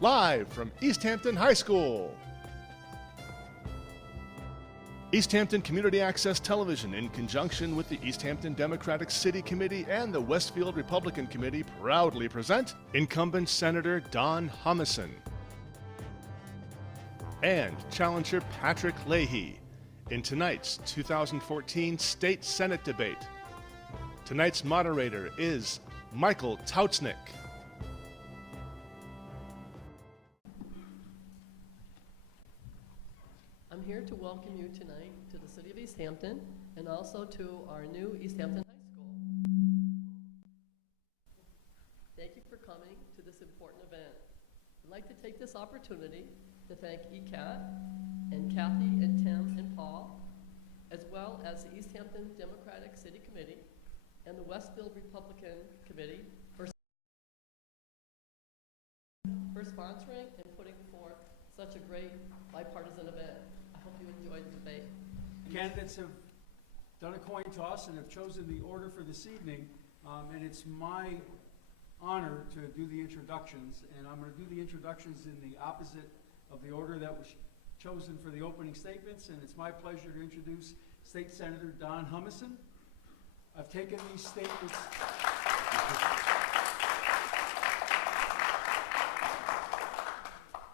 live from East Hampton High School. East Hampton Community Access Television, in conjunction with the East Hampton Democratic City Committee and the Westfield Republican Committee, proudly present incumbent Senator Don Humison and challenger Patrick Leahy in tonight's 2014 State Senate debate. Tonight's moderator is Michael Tautznick. I'm here to welcome you tonight to the City of East Hampton and also to our new East Hampton High School. Thank you for coming to this important event. I'd like to take this opportunity to thank ECAT and Kathy and Tim and Paul, as well as the East Hampton Democratic City Committee and the Westfield Republican Committee for sponsoring and putting forth such a great bipartisan event. I hope you enjoyed the debate. Candidates have done a coin toss and have chosen the order for this evening, and it's my honor to do the introductions, and I'm going to do the introductions in the opposite of the order that was chosen for the opening statements, and it's my pleasure to introduce State Senator Don Humison. I've taken these statements.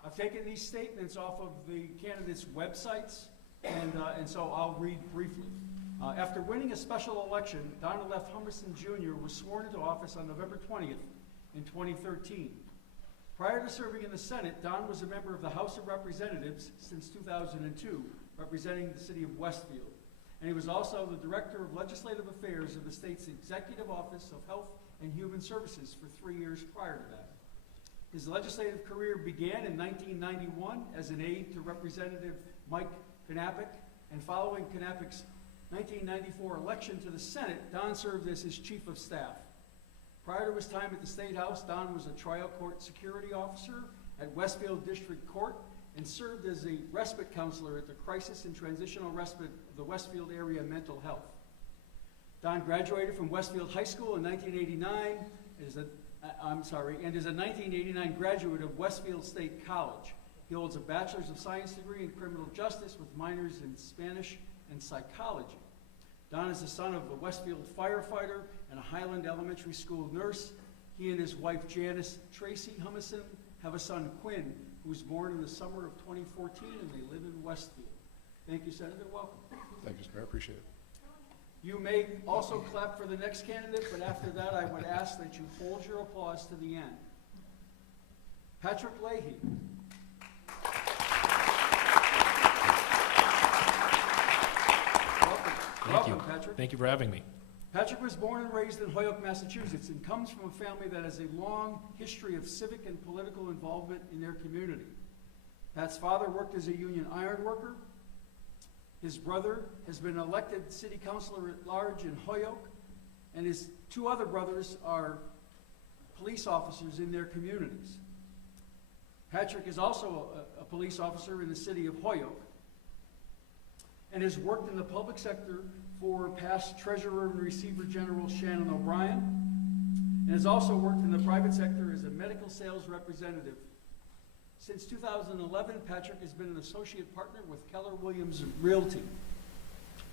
I've taken these statements off of the candidates' websites, and so I'll read briefly. After winning a special election, Donald F. Humison Jr. was sworn into office on November 20th in 2013. Prior to serving in the Senate, Don was a member of the House of Representatives since 2002, representing the city of Westfield. And he was also the Director of Legislative Affairs of the state's Executive Office of Health and Human Services for 3 years prior to that. His legislative career began in 1991 as an aide to Representative Mike Knappich, and following Knappich's 1994 election to the Senate, Don served as his Chief of Staff. Prior to his time at the State House, Don was a trial court security officer at Westfield District Court and served as a respite counselor at the Crisis and Transitional Respite of the Westfield Area Mental Health. Don graduated from Westfield High School in 1989 and is a 1989 graduate of Westfield State College. He holds a Bachelor's of Science degree in Criminal Justice with minors in Spanish and Psychology. Don is the son of a Westfield firefighter and a Highland Elementary School nurse. He and his wife Janice Tracy Humison have a son, Quinn, who was born in the summer of 2014, and they live in Westfield. Thank you, Senator. Welcome. Thank you, sir. I appreciate it. You may also clap for the next candidate, but after that I would ask that you hold your applause to the end. Patrick Leahy. Welcome, Patrick. Thank you for having me. Patrick was born and raised in Holyoke, Massachusetts, and comes from a family that has a long history of civic and political involvement in their community. Pat's father worked as a union iron worker. His brother has been elected city councilor at large in Holyoke, and his two other brothers are police officers in their communities. Patrick is also a police officer in the city of Holyoke and has worked in the public sector for past Treasurer and Receiver General Shannon O'Brien, and has also worked in the private sector as a medical sales representative. Since 2011, Patrick has been an associate partner with Keller Williams Realty.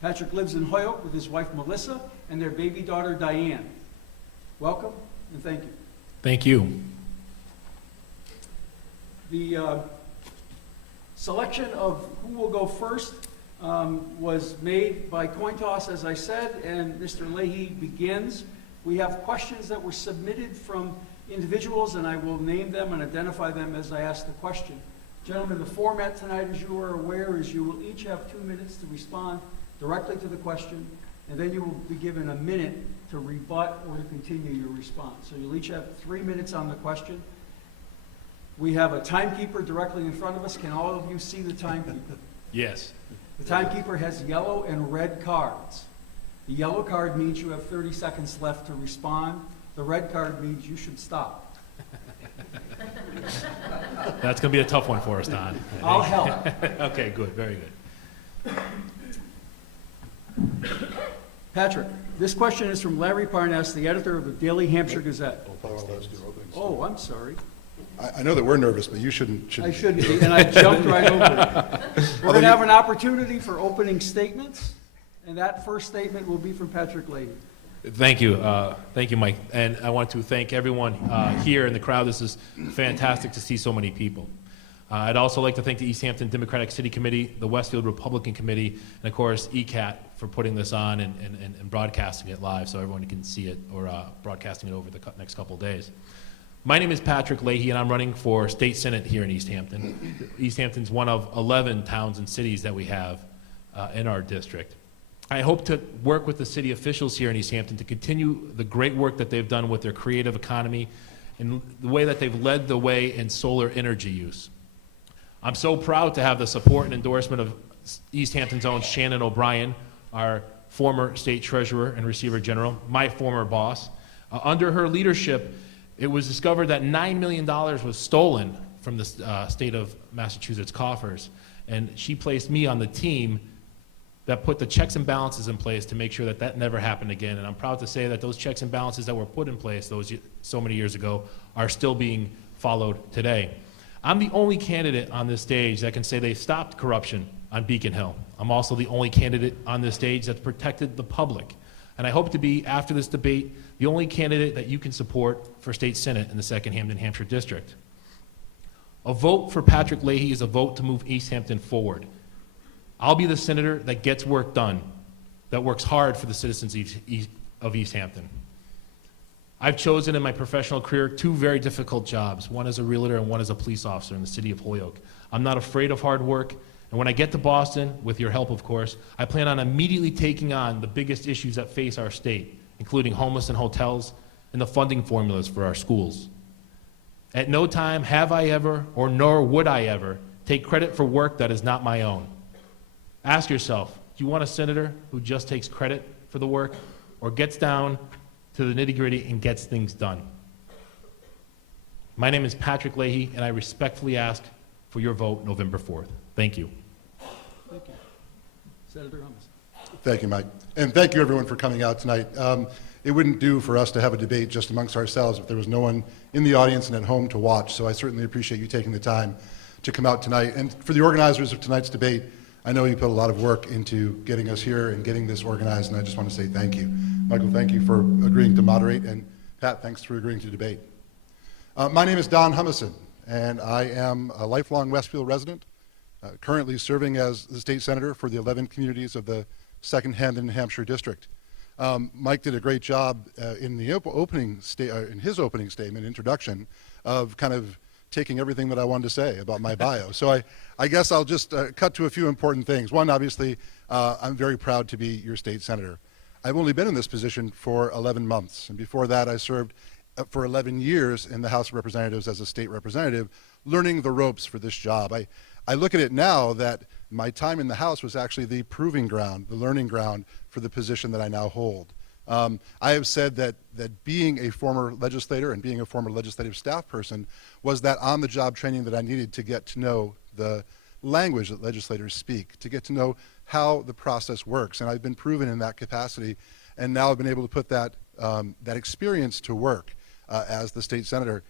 Patrick lives in Holyoke with his wife Melissa and their baby daughter Diane. Welcome and thank you. Thank you. The selection of who will go first was made by coin toss, as I said, and Mr. Leahy begins. We have questions that were submitted from individuals, and I will name them and identify them as I ask the question. Gentlemen, the format tonight, as you are aware, is you will each have 2 minutes to respond directly to the question, and then you will be given a minute to rebut or to continue your response. So you'll each have 3 minutes on the question. We have a timekeeper directly in front of us. Can all of you see the timekeeper? Yes. The timekeeper has yellow and red cards. The yellow card means you have 30 seconds left to respond. The red card means you should stop. That's going to be a tough one for us, Don. I'll help. Okay, good. Very good. Patrick, this question is from Larry Parnas, the editor of the Daily Hampshire Gazette. Oh, I'm sorry. I know that we're nervous, but you shouldn't. I shouldn't be, and I jumped right over it. We're going to have an opportunity for opening statements, and that first statement will be from Patrick Leahy. Thank you. Thank you, Mike. And I want to thank everyone here in the crowd. This is fantastic to see so many people. I'd also like to thank the East Hampton Democratic City Committee, the Westfield Republican Committee, and of course ECAT for putting this on and broadcasting it live so everyone can see it, or broadcasting it over the next couple of days. My name is Patrick Leahy, and I'm running for State Senate here in East Hampton. East Hampton's one of 11 towns and cities that we have in our district. I hope to work with the city officials here in East Hampton to continue the great work that they've done with their creative economy and the way that they've led the way in solar energy use. I'm so proud to have the support and endorsement of East Hampton's own Shannon O'Brien, our former state treasurer and receiver general, my former boss. Under her leadership, it was discovered that $9 million was stolen from the state of Massachusetts coffers, and she placed me on the team that put the checks and balances in place to make sure that that never happened again. And I'm proud to say that those checks and balances that were put in place so many years ago are still being followed today. I'm the only candidate on this stage that can say they stopped corruption on Beacon Hill. I'm also the only candidate on this stage that's protected the public. And I hope to be, after this debate, the only candidate that you can support for State Senate in the 2nd Hampden, Hampshire District. A vote for Patrick Leahy is a vote to move East Hampton forward. I'll be the senator that gets work done, that works hard for the citizens of East Hampton. I've chosen in my professional career 2 very difficult jobs, one as a realtor and one as a police officer in the city of Holyoke. I'm not afraid of hard work, and when I get to Boston, with your help of course, I plan on immediately taking on the biggest issues that face our state, including homeless and hotels and the funding formulas for our schools. At no time have I ever, or nor would I ever, take credit for work that is not my own. Ask yourself, do you want a senator who just takes credit for the work or gets down to the nitty-gritty and gets things done? My name is Patrick Leahy, and I respectfully ask for your vote November 4th. Thank you. Thank you. Senator Hummus. Thank you, Mike. And thank you, everyone, for coming out tonight. It wouldn't do for us to have a debate just amongst ourselves if there was no one in the audience and at home to watch, so I certainly appreciate you taking the time to come out tonight. And for the organizers of tonight's debate, I know you put a lot of work into getting us here and getting this organized, and I just want to say thank you. Michael, thank you for agreeing to moderate, and Pat, thanks for agreeing to debate. My name is Don Humison, and I am a lifelong Westfield resident, currently serving as the state senator for the 11 communities of the 2nd Hampden, Hampshire District. Mike did a great job in his opening statement, introduction, of kind of taking everything that I wanted to say about my bio. So I guess I'll just cut to a few important things. One, obviously, I'm very proud to be your state senator. I've only been in this position for 11 months, and before that I served for 11 years in the House of Representatives as a state representative, learning the ropes for this job. I look at it now that my time in the House was actually the proving ground, the learning ground for the position that I now hold. I have said that being a former legislator and being a former legislative staff person was that on-the-job training that I needed to get to know the language that legislators speak, to get to know how the process works. And I've been proven in that capacity, and now I've been able to put that experience to work as the state senator.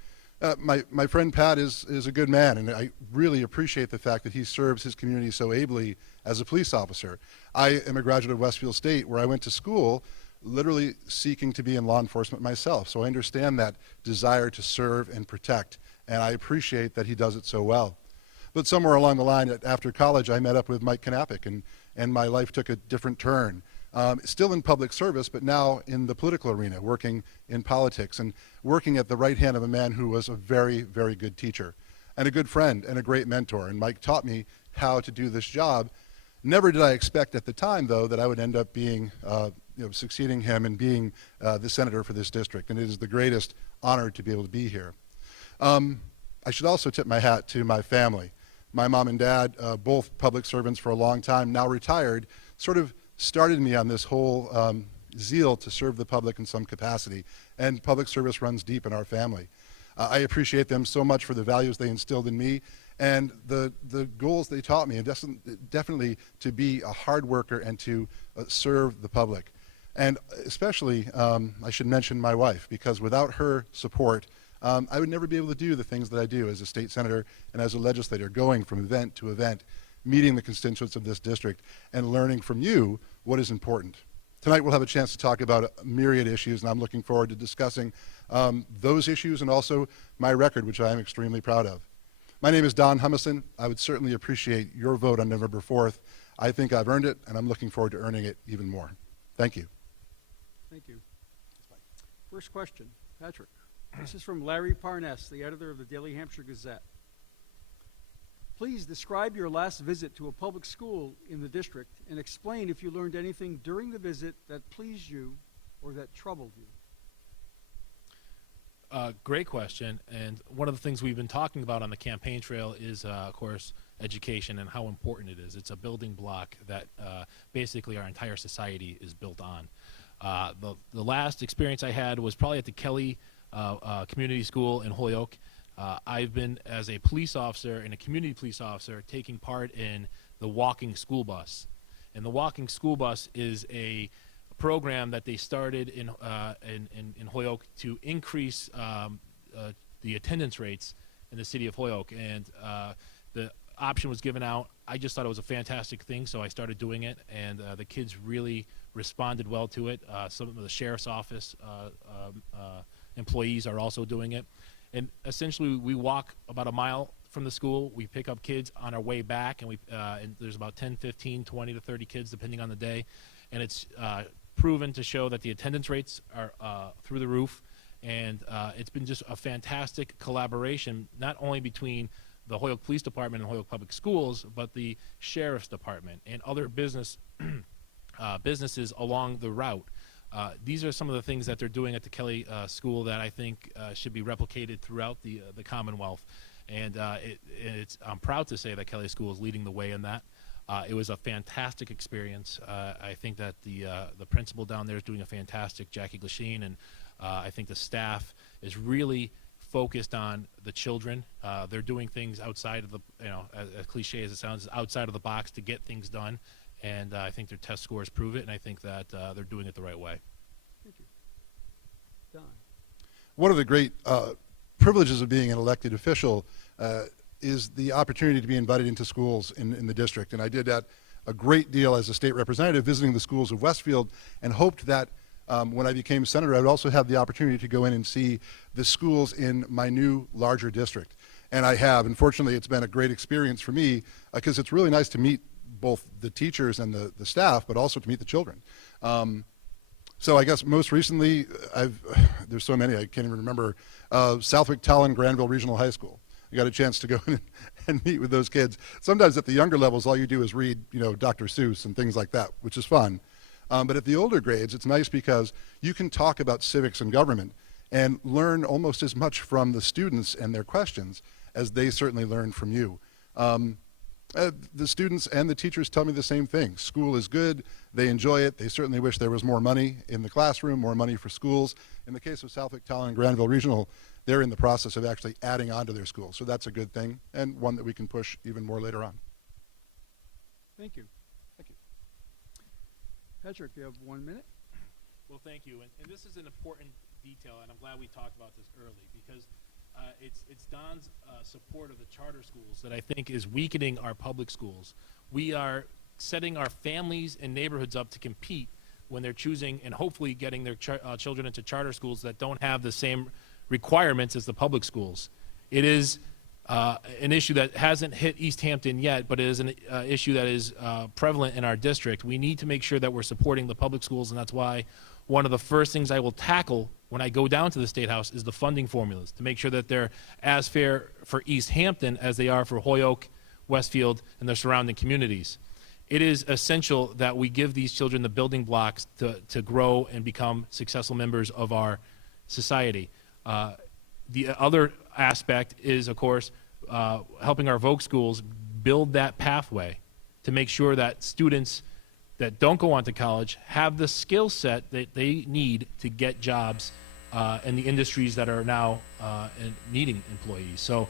My friend Pat is a good man, and I really appreciate the fact that he serves his community so ably as a police officer. I am a graduate of Westfield State, where I went to school literally seeking to be in law enforcement myself. So I understand that desire to serve and protect, and I appreciate that he does it so well. But somewhere along the line, after college, I met up with Mike Knappich, and my life took a different turn. Still in public service, but now in the political arena, working in politics and working at the right hand of a man who was a very, very good teacher and a good friend and a great mentor. And Mike taught me how to do this job. Never did I expect at the time, though, that I would end up being, succeeding him and being the senator for this district. And it is the greatest honor to be able to be here. I should also tip my hat to my family. My mom and dad, both public servants for a long time, now retired, sort of started me on this whole zeal to serve the public in some capacity, and public service runs deep in our family. I appreciate them so much for the values they instilled in me and the goals they taught me, and definitely to be a hard worker and to serve the public. And especially, I should mention my wife, because without her support, I would never be able to do the things that I do as a state senator and as a legislator, going from event to event, meeting the constituents of this district, and learning from you what is important. Tonight we'll have a chance to talk about a myriad issues, and I'm looking forward to discussing those issues and also my record, which I am extremely proud of. My name is Don Humison. I would certainly appreciate your vote on November 4th. I think I've earned it, and I'm looking forward to earning it even more. Thank you. Thank you. First question, Patrick. This is from Larry Parness, the editor of the Daily Hampshire Gazette. Please describe your last visit to a public school in the district and explain if you learned anything during the visit that pleased you or that troubled you. Great question. And one of the things we've been talking about on the campaign trail is, of course, education and how important it is. It's a building block that basically our entire society is built on. The last experience I had was probably at the Kelly Community School in Holyoke. I've been, as a police officer and a community police officer, taking part in the walking school bus. And the walking school bus is a program that they started in Holyoke to increase the attendance rates in the city of Holyoke. And the option was given out. I just thought it was a fantastic thing, so I started doing it, and the kids really responded well to it. Some of the sheriff's office employees are also doing it. And essentially, we walk about a mile from the school. We pick up kids on our way back, and and there's about 10, 15, 20 to 30 kids, depending on the day. And it's proven to show that the attendance rates are through the roof. And it's been just a fantastic collaboration, not only between the Holyoke Police Department and Holyoke Public Schools, but the Sheriff's Department and other businesses along the route. These are some of the things that they're doing at the Kelly School that I think should be replicated throughout the Commonwealth. And I'm proud to say that Kelly School is leading the way in that. It was a fantastic experience. I think that the principal down there is doing a fantastic, Jackie Glasheen, and I think the staff is really focused on the children. They're doing things outside of the, as cliche as it sounds, outside of the box to get things done. And I think their test scores prove it, and I think that they're doing it the right way. Thank you. Don. One of the great privileges of being an elected official is the opportunity to be invited into schools in the district. And I did that a great deal as a state representative, visiting the schools of Westfield, and hoped that when I became senator, I would also have the opportunity to go in and see the schools in my new, larger district. And I have. Unfortunately, it's been a great experience for me because it's really nice to meet both the teachers and the staff, but also to meet the children. So I guess most recently, there's so many, I can't even remember, Southwick, Talon, Granville Regional High School. I got a chance to go in and meet with those kids. Sometimes at the younger levels, all you do is read, Dr. Seuss and things like that, which is fun. But at the older grades, it's nice because you can talk about civics and government and learn almost as much from the students and their questions as they certainly learn from you. The students and the teachers tell me the same thing. School is good. They enjoy it. They certainly wish there was more money in the classroom, more money for schools. In the case of Southwick, Talon, and Granville Regional, they're in the process of actually adding on to their schools. So that's a good thing, and one that we can push even more later on. Thank you. Thank you. Patrick, you have 1 minute. Well, thank you. And this is an important detail, and I'm glad we talked about this early, because it's Don's support of the charter schools that I think is weakening our public schools. We are setting our families and neighborhoods up to compete when they're choosing and hopefully getting their children into charter schools that don't have the same requirements as the public schools. It is an issue that hasn't hit East Hampton yet, but it is an issue that is prevalent in our district. We need to make sure that we're supporting the public schools, and that's why one of the first things I will tackle when I go down to the State House is the funding formulas, to make sure that they're as fair for East Hampton as they are for Holyoke, Westfield, and their surrounding communities. It is essential that we give these children the building blocks to grow and become successful members of our society. The other aspect is, of course, helping our Voc schools build that pathway to make sure that students that don't go on to college have the skill set that they need to get jobs in the industries that are now needing employees. So,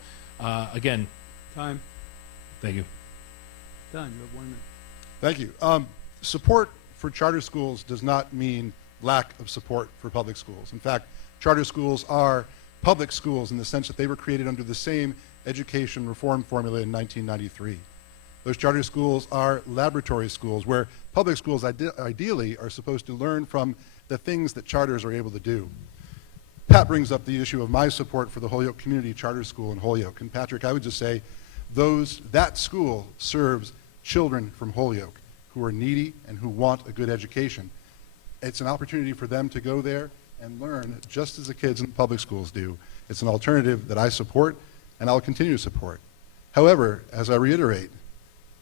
again, Time. thank you. Don, you have 1 minute. Thank you. Support for charter schools does not mean lack of support for public schools. In fact, charter schools are public schools in the sense that they were created under the same education reform formula in 1993. Those charter schools are laboratory schools where public schools ideally are supposed to learn from the things that charters are able to do. Pat brings up the issue of my support for the Holyoke Community Charter School in Holyoke. And Patrick, I would just say that school serves children from Holyoke who are needy and who want a good education. It's an opportunity for them to go there and learn just as the kids in public schools do. It's an alternative that I support and I'll continue to support. However, as I reiterate,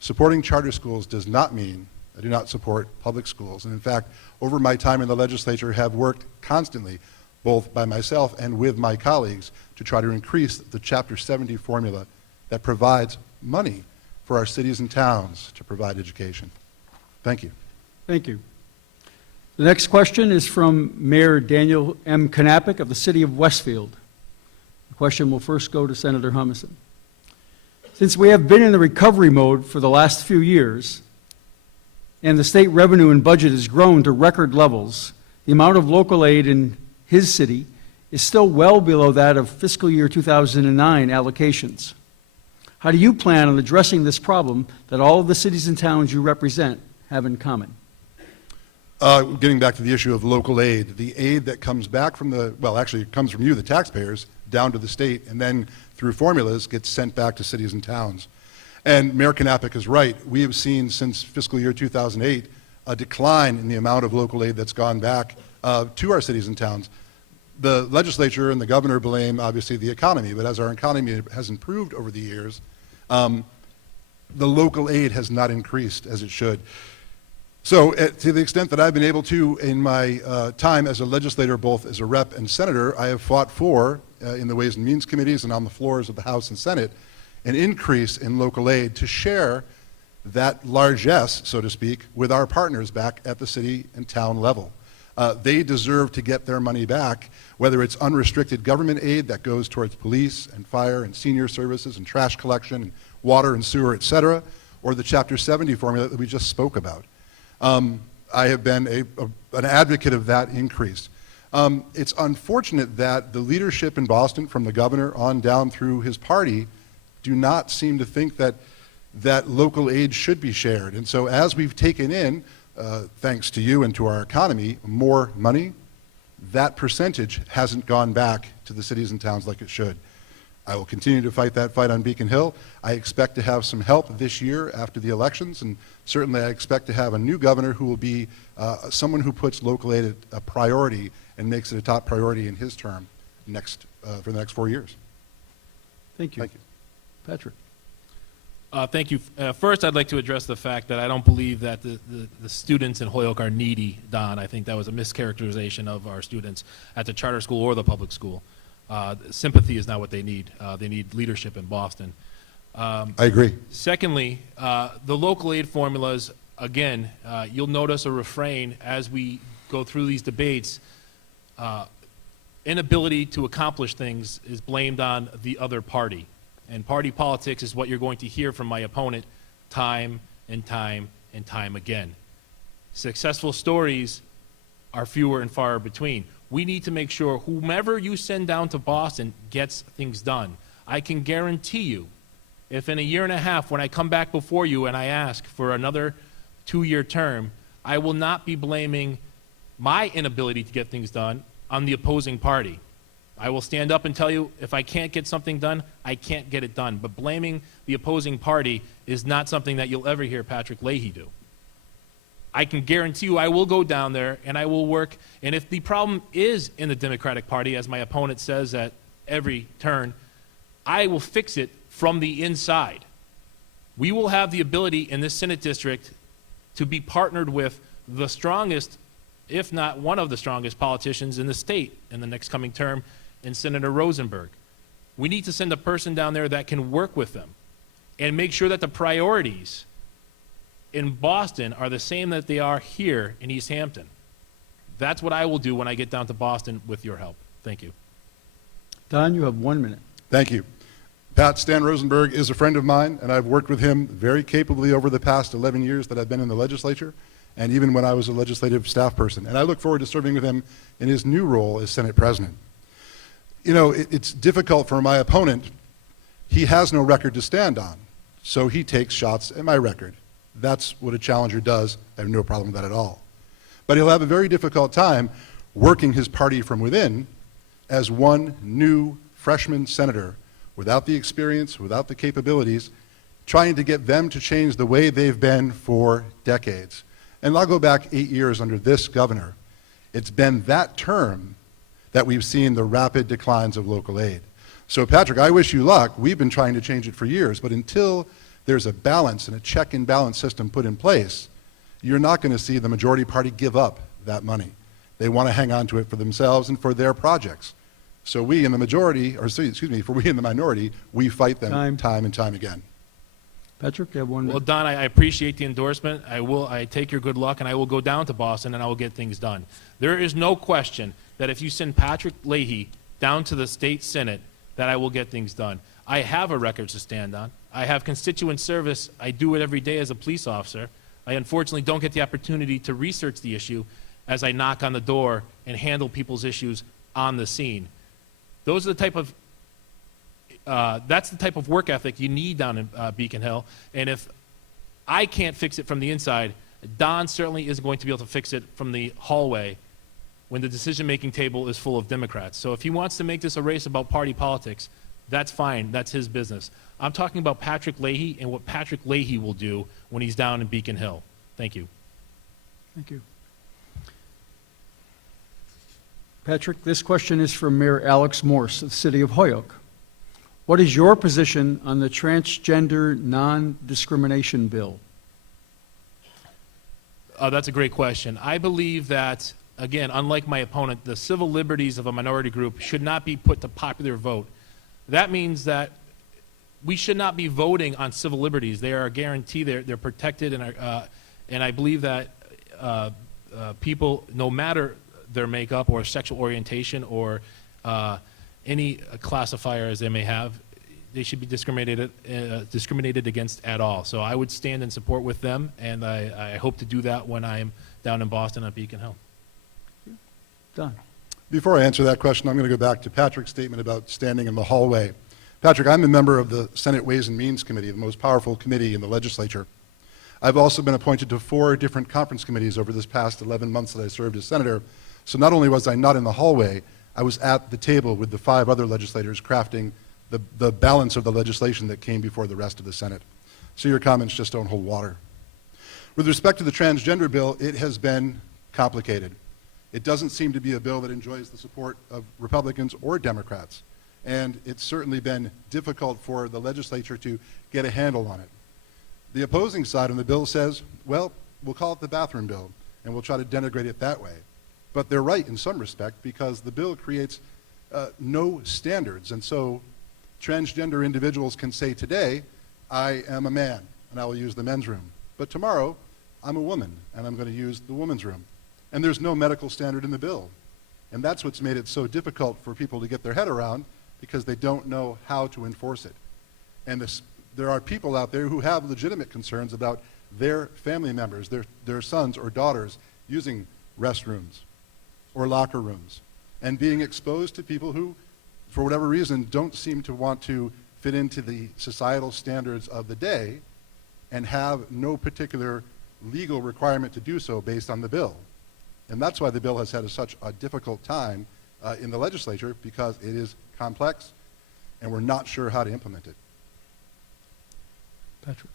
supporting charter schools does not mean I do not support public schools. And in fact, over my time in the legislature, have worked constantly, both by myself and with my colleagues, to try to increase the Chapter 70 formula that provides money for our cities and towns to provide education. Thank you. Thank you. The next question is from Mayor Daniel M. Knappich of the City of Westfield. The question will first go to Senator Humison. Since we have been in the recovery mode for the last few years, and the state revenue and budget has grown to record levels, the amount of local aid in his city is still well below that of fiscal year 2009 allocations. How do you plan on addressing this problem that all of the cities and towns you represent have in common? Getting back to the issue of local aid, the aid that comes back from actually it comes from you, the taxpayers, down to the state, and then through formulas gets sent back to cities and towns. And Mayor Knappich is right. We have seen since fiscal year 2008 a decline in the amount of local aid that's gone back to our cities and towns. The legislature and the governor blame, obviously, the economy, but as our economy has improved over the years, the local aid has not increased as it should. So to the extent that I've been able to, in my time as a legislator, both as a rep and senator, I have fought for, in the Ways and Means Committees and on the floors of the House and Senate, an increase in local aid to share that largesse, so to speak, with our partners back at the city and town level. They deserve to get their money back, whether it's unrestricted government aid that goes towards police and fire and senior services and trash collection and water and sewer, et cetera, or the Chapter 70 formula that we just spoke about. I have been an advocate of that increase. It's unfortunate that the leadership in Boston, from the governor on down through his party, do not seem to think that local aid should be shared. And so as we've taken in, thanks to you and to our economy, more money, that percentage hasn't gone back to the cities and towns like it should. I will continue to fight that fight on Beacon Hill. I expect to have some help this year after the elections, and certainly I expect to have a new governor who will be someone who puts local aid a priority and makes it a top priority in his term for the next 4 years. Thank you. Thank you. Patrick. Thank you. First, I'd like to address the fact that I don't believe that the students in Holyoke are needy, Don. I think that was a mischaracterization of our students at the charter school or the public school. Sympathy is not what they need. They need leadership in Boston. I agree. Secondly, the local aid formulas, again, you'll notice a refrain as we go through these debates. Inability to accomplish things is blamed on the other party. And party politics is what you're going to hear from my opponent time and time and time again. Successful stories are fewer and far between. We need to make sure whomever you send down to Boston gets things done. I can guarantee you, if in a year and a half when I come back before you and I ask for another 2-year term, I will not be blaming my inability to get things done on the opposing party. I will stand up and tell you, if I can't get something done, I can't get it done. But blaming the opposing party is not something that you'll ever hear Patrick Leahy do. I can guarantee you I will go down there and I will work. And if the problem is in the Democratic Party, as my opponent says at every turn, I will fix it from the inside. We will have the ability in this Senate district to be partnered with the strongest, if not one of the strongest politicians in the state in the next coming term, in Senator Rosenberg. We need to send a person down there that can work with them and make sure that the priorities in Boston are the same that they are here in East Hampton. That's what I will do when I get down to Boston with your help. Thank you. Don, you have 1 minute. Thank you. Stan Rosenberg is a friend of mine, and I've worked with him very capably over the past 11 years that I've been in the legislature, and even when I was a legislative staff person. And I look forward to serving with him in his new role as Senate President. you know, it's difficult for my opponent. He has no record to stand on, so he takes shots at my record. That's what a challenger does. I have no problem with that at all. But he'll have a very difficult time working his party from within as one new freshman senator without the experience, without the capabilities, trying to get them to change the way they've been for decades. And I'll go back 8 years under this governor. It's been that term that we've seen the rapid declines of local aid. So Patrick, I wish you luck. We've been trying to change it for years, but until there's a balance and a check and balance system put in place, you're not going to see the majority party give up that money. They want to hang on to it for themselves and for their projects. So we in the majority, or excuse me, for we in the minority, we fight them time and time again. Patrick, you have one. Well, Don, I appreciate the endorsement. I take your good luck, and I will go down to Boston, and I will get things done. There is no question that if you send Patrick Leahy down to the state Senate, that I will get things done. I have a record to stand on. I have constituent service. I do it every day as a police officer. I unfortunately don't get the opportunity to research the issue as I knock on the door and handle people's issues on the scene. Those are the type of that's the type of work ethic you need down in Beacon Hill. And if I can't fix it from the inside, Don certainly is going to be able to fix it from the hallway when the decision-making table is full of Democrats. So if he wants to make this a race about party politics, that's fine. That's his business. I'm talking about Patrick Leahy and what Patrick Leahy will do when he's down in Beacon Hill. Thank you. Thank you. Patrick, this question is from Mayor Alex Morse of the City of Holyoke. What is your position on the transgender non-discrimination bill? That's a great question. I believe that, again, unlike my opponent, the civil liberties of a minority group should not be put to popular vote. That means that we should not be voting on civil liberties. They are a guarantee. They're protected, and I believe that people, no matter their makeup or sexual orientation or any classifier as they may have, they should be discriminated against at all. So I would stand in support with them, and I hope to do that when I'm down in Boston at Beacon Hill. Done. Before I answer that question, I'm going to go back to Patrick's statement about standing in the hallway. Patrick, I'm a member of the Senate Ways and Means Committee, the most powerful committee in the legislature. I've also been appointed to 4 different conference committees over this past 11 months that I served as senator. So not only was I not in the hallway, I was at the table with the 5 other legislators crafting the balance of the legislation that came before the rest of the Senate. So your comments just don't hold water. With respect to the transgender bill, it has been complicated. It doesn't seem to be a bill that enjoys the support of Republicans or Democrats. And it's certainly been difficult for the legislature to get a handle on it. The opposing side on the bill says, well, we'll call it the bathroom bill, and we'll try to denigrate it that way. But they're right in some respect, because the bill creates no standards. And so transgender individuals can say today, I am a man, and I will use the men's room. But tomorrow, I'm a woman, and I'm going to use the woman's room. And there's no medical standard in the bill. And that's what's made it so difficult for people to get their head around, because they don't know how to enforce it. And there are people out there who have legitimate concerns about their family members, their sons or daughters, using restrooms or locker rooms and being exposed to people who, for whatever reason, don't seem to want to fit into the societal standards of the day and have no particular legal requirement to do so based on the bill. And that's why the bill has had such a difficult time in the legislature, because it is complex and we're not sure how to implement it. Patrick.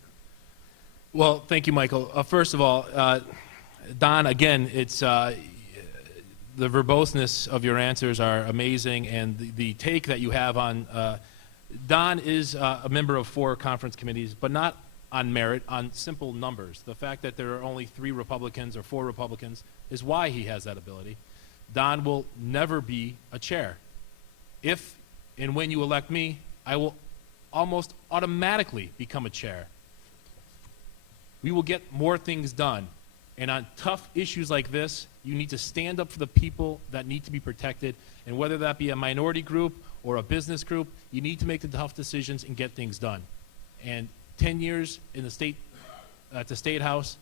Well, thank you, Michael. First of all, Don, again, it's the verboseness of your answers are amazing, and the take that you have on Don is a member of 4 conference committees, but not on merit, on simple numbers. The fact that there are only 3 Republicans or 4 Republicans is why he has that ability. Don will never be a chair. If and when you elect me, I will almost automatically become a chair. We will get more things done. And on tough issues like this, you need to stand up for the people that need to be protected. And whether that be a minority group or a business group, you need to make the tough decisions and get things done. And 10 years in the state, at the State House,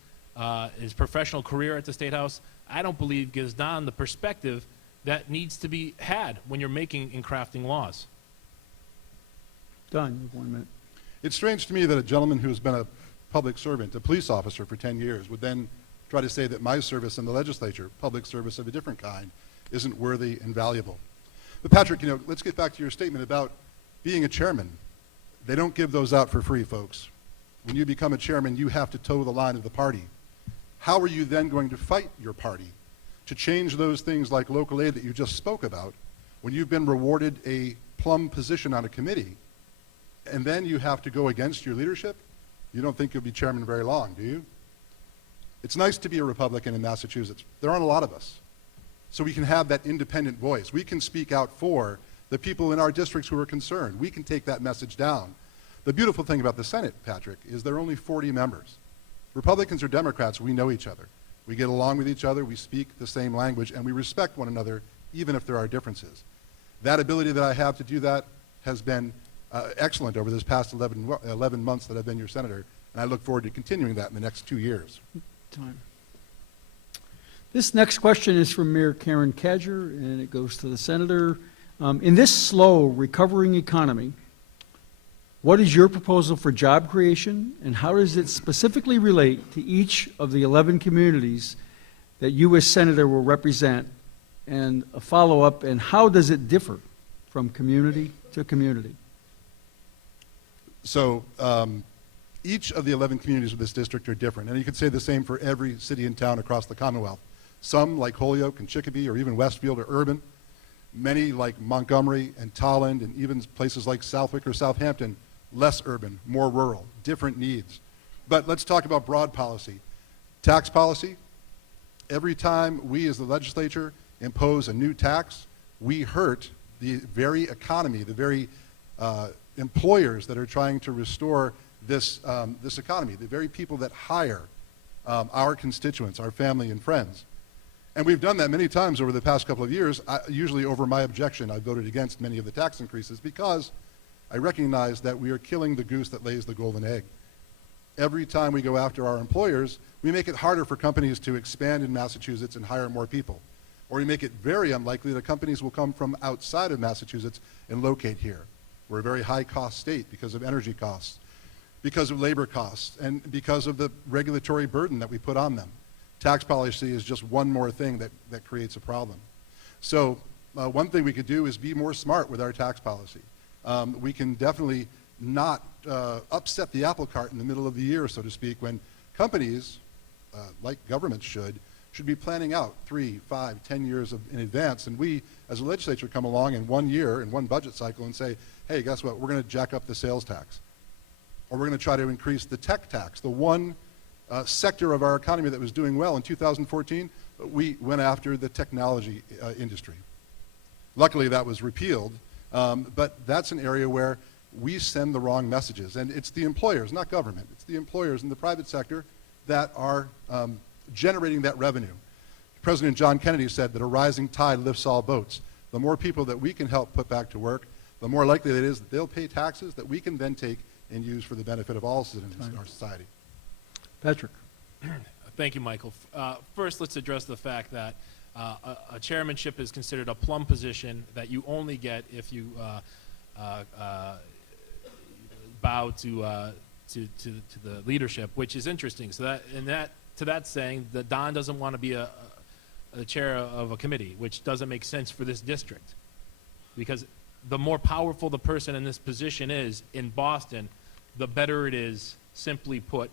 his professional career at the State House, I don't believe gives Don the perspective that needs to be had when you're making and crafting laws. Don, you have 1 minute. It's strange to me that a gentleman who's been a public servant, a police officer for 10 years, would then try to say that my service in the legislature, public service of a different kind, isn't worthy and valuable. But Patrick, let's get back to your statement about being a chairman. They don't give those out for free, folks. When you become a chairman, you have to toe the line of the party. How are you then going to fight your party to change those things like local aid that you just spoke about when you've been rewarded a plum position on a committee, and then you have to go against your leadership? You don't think you'll be chairman very long, do you? It's nice to be a Republican in Massachusetts. There aren't a lot of us. So we can have that independent voice. We can speak out for the people in our districts who are concerned. We can take that message down. The beautiful thing about the Senate, Patrick, is there are only 40 members. Republicans or Democrats, we know each other. We get along with each other, we speak the same language, and we respect one another, even if there are differences. That ability that I have to do that has been excellent over this past 11 months that I've been your senator, and I look forward to continuing that in the next 2 years. Time. This next question is from Mayor Karen Cadger, and it goes to the senator. In this slow recovering economy, what is your proposal for job creation, and how does it specifically relate to each of the 11 communities that you as senator will represent? And a follow-up, and how does it differ from community to community? So each of the 11 communities of this district are different, and you could say the same for every city and town across the Commonwealth. Some, like Holyoke and Chicopee or even Westfield, are urban. Many, like Montgomery and Tolland and even places like Southwick or Southampton, less urban, more rural, different needs. But let's talk about broad policy. Tax policy. Every time we as the legislature impose a new tax, we hurt the very economy, the very employers that are trying to restore this economy, the very people that hire our constituents, our family and friends. And we've done that many times over the past couple of years. Usually over my objection, I voted against many of the tax increases because I recognize that we are killing the goose that lays the golden egg. Every time we go after our employers, we make it harder for companies to expand in Massachusetts and hire more people. Or we make it very unlikely that companies will come from outside of Massachusetts and locate here. We're a very high-cost state because of energy costs, because of labor costs, and because of the regulatory burden that we put on them. Tax policy is just one more thing that creates a problem. So one thing we could do is be more smart with our tax policy. We can definitely not upset the apple cart in the middle of the year, so to speak, when companies, like governments should be planning out 3, 5, 10 years in advance. And we, as a legislature, come along in 1 year, in one budget cycle, and say, hey, guess what? We're going to jack up the sales tax. Or we're going to try to increase the tech tax, the one sector of our economy that was doing well in 2014, we went after the technology industry. Luckily, that was repealed, but that's an area where we send the wrong messages. And it's the employers, not government. It's the employers in the private sector that are generating that revenue. President John Kennedy said that a rising tide lifts all boats. The more people that we can help put back to work, the more likely it is that they'll pay taxes that we can then take and use for the benefit of all citizens in our society. Patrick. Thank you, Michael. First, let's address the fact that a chairmanship is considered a plum position that you only get if you bow to the leadership, which is interesting. So to that saying that Don doesn't want to be a chair of a committee, which doesn't make sense for this district, because the more powerful the person in this position is in Boston, the better it is. Simply put,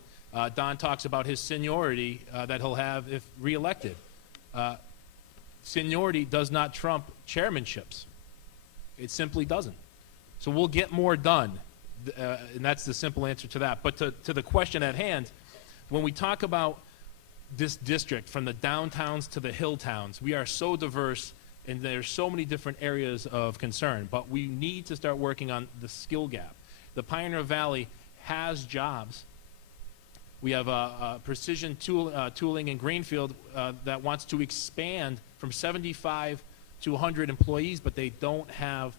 Don talks about his seniority that he'll have if reelected. Seniority does not trump chairmanships. It simply doesn't. So we'll get more done, and that's the simple answer to that. But to the question at hand, when we talk about this district, from the downtowns to the hill towns, we are so diverse, and there's so many different areas of concern. But we need to start working on the skill gap. The Pioneer Valley has jobs. We have Precision Tooling in Greenfield that wants to expand from 75 to 100 employees, but they don't have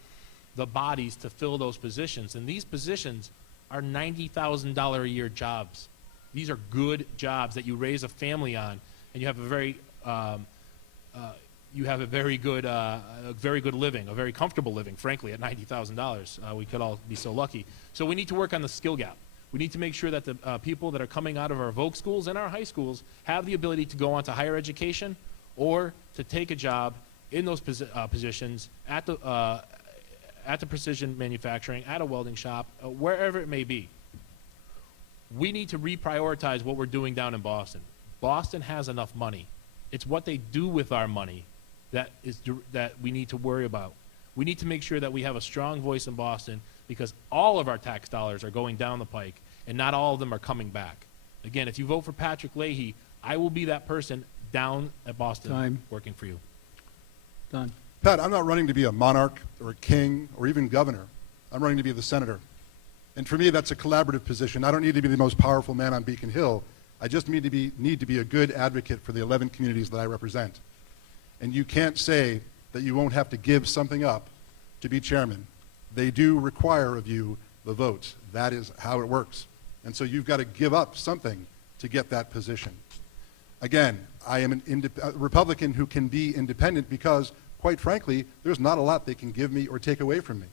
the bodies to fill those positions. And these positions are $90,000 a year jobs. These are good jobs that you raise a family on, and you have a very you have a very good living, a very comfortable living, frankly, at $90,000. We could all be so lucky. So we need to work on the skill gap. We need to make sure that the people that are coming out of our Voc schools and our high schools have the ability to go on to higher education or to take a job in those positions at the precision manufacturing, at a welding shop, wherever it may be. We need to reprioritize what we're doing down in Boston. Boston has enough money. It's what they do with our money that we need to worry about. We need to make sure that we have a strong voice in Boston because all of our tax dollars are going down the pike and not all of them are coming back. Again, if you vote for Patrick Leahy, I will be that person down at Boston Time. working for you. Done. Pat, I'm not running to be a monarch or a king or even governor. I'm running to be the senator. And for me, that's a collaborative position. I don't need to be the most powerful man on Beacon Hill. I just need to be a good advocate for the 11 communities that I represent. And you can't say that you won't have to give something up to be chairman. They do require of you the votes. That is how it works. And so you've got to give up something to get that position. Again, I am a Republican who can be independent because, quite frankly, there's not a lot they can give me or take away from me.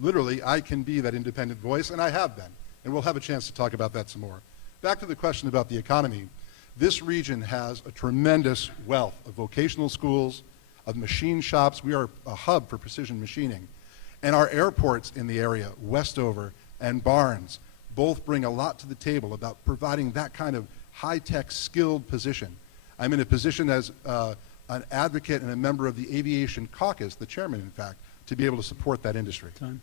Literally, I can be that independent voice, and I have been. And we'll have a chance to talk about that some more. Back to the question about the economy. This region has a tremendous wealth of vocational schools, of machine shops. We are a hub for precision machining. And our airports in the area, Westover and Barnes, both bring a lot to the table about providing that kind of high-tech, skilled position. I'm in a position as an advocate and a member of the Aviation Caucus, the chairman, in fact, to be able to support that industry. Time.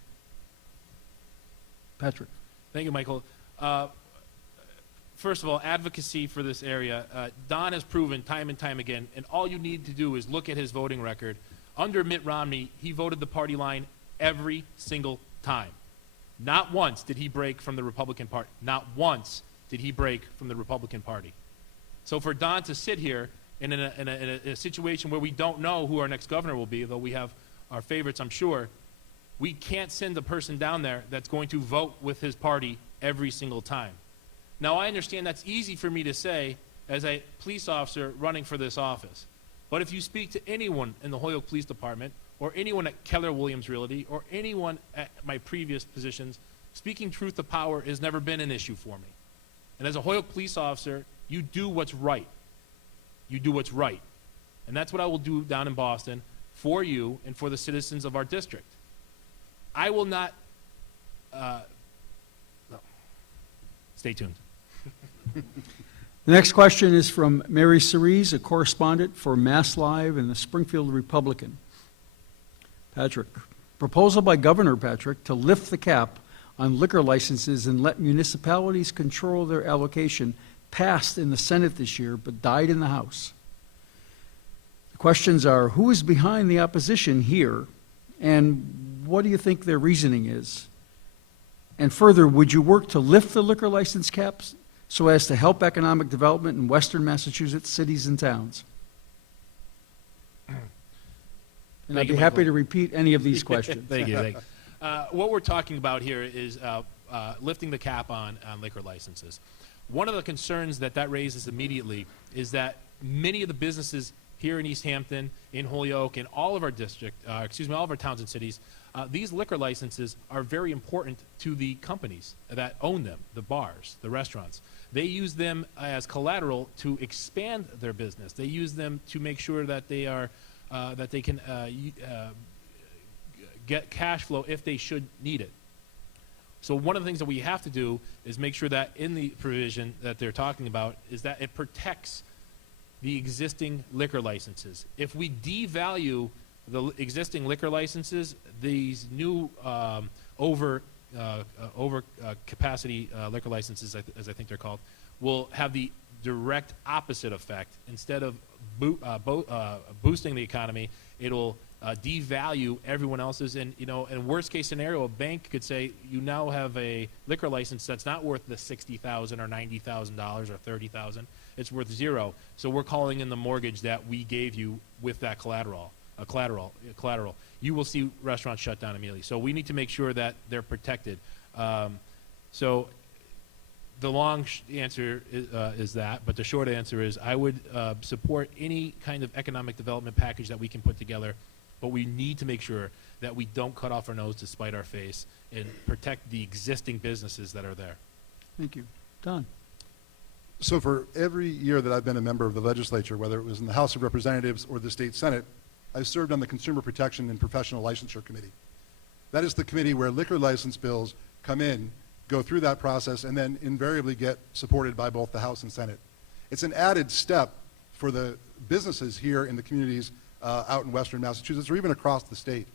Patrick. Thank you, Michael. First of all, advocacy for this area. Don has proven time and time again, and all you need to do is look at his voting record. Under Mitt Romney, he voted the party line every single time. Not once did he break from the Republican Party. Not once did he break from the Republican Party. So for Don to sit here in a situation where we don't know who our next governor will be, though we have our favorites, I'm sure, we can't send a person down there that's going to vote with his party every single time. Now, I understand that's easy for me to say as a police officer running for this office. But if you speak to anyone in the Holyoke Police Department or anyone at Keller Williams Realty or anyone at my previous positions, speaking truth to power has never been an issue for me. And as a Holyoke police officer, you do what's right. You do what's right. And that's what I will do down in Boston for you and for the citizens of our district. I will not... no. Stay tuned. The next question is from Mary Cerise, a correspondent for Mass Live and the Springfield Republican. Patrick, proposal by Governor Patrick to lift the cap on liquor licenses and let municipalities control their allocation passed in the Senate this year but died in the House. The questions are, who is behind the opposition here, and what do you think their reasoning is? And further, would you work to lift the liquor license caps so as to help economic development in western Massachusetts cities and towns? And Thank I'd you, be happy Michael. to repeat any of these questions. Thank you. Thank you. What we're talking about here is lifting the cap on liquor licenses. One of the concerns that raises immediately is that many of the businesses here in East Hampton, in Holyoke, in all of our all of our towns and cities, these liquor licenses are very important to the companies that own them, the bars, the restaurants. They use them as collateral to expand their business. They use them to make sure that they are that they can get cash flow if they should need it. So one of the things that we have to do is make sure that in the provision that they're talking about is that it protects the existing liquor licenses. If we devalue the existing liquor licenses, these new over capacity liquor licenses, as I think they're called, will have the direct opposite effect. Instead of boosting the economy, it'll devalue everyone else's. And in worst case scenario, a bank could say you now have a liquor license that's not worth the $60,000 or $90,000 or $30,000. It's worth zero. So we're calling in the mortgage that we gave you with that collateral. You will see restaurants shut down immediately. So we need to make sure that they're protected. So the long answer is that, but the short answer is I would support any kind of economic development package that we can put together, but we need to make sure that we don't cut off our nose to spite our face and protect the existing businesses that are there. Thank you. Don? So for every year that I've been a member of the legislature, whether it was in the House of Representatives or the state Senate, I've served on the Consumer Protection and Professional Licensure Committee. That is the committee where liquor license bills come in, go through that process, and then invariably get supported by both the House and Senate. It's an added step for the businesses here in the communities out in Western Massachusetts or even across the state.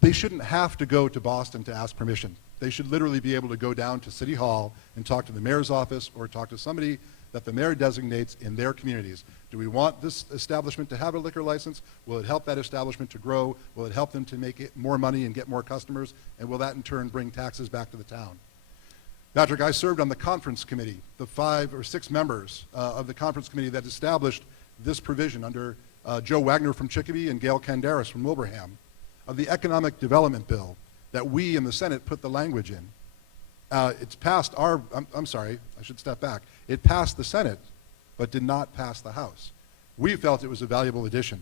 They shouldn't have to go to Boston to ask permission. They should literally be able to go down to City Hall and talk to the mayor's office or talk to somebody that the mayor designates in their communities. Do we want this establishment to have a liquor license? Will it help that establishment to grow? Will it help them to make it more money and get more customers? And will that in turn bring taxes back to the town? Patrick, I served on the conference committee, the 5 or 6 members of the conference committee that established this provision under Joe Wagner from Chicopee and Gail Candaris from Wilbraham of the economic development bill that we in the Senate put the language in. It's passed our, I'm sorry, I should step back. It passed the Senate, but did not pass the House. We felt it was a valuable addition.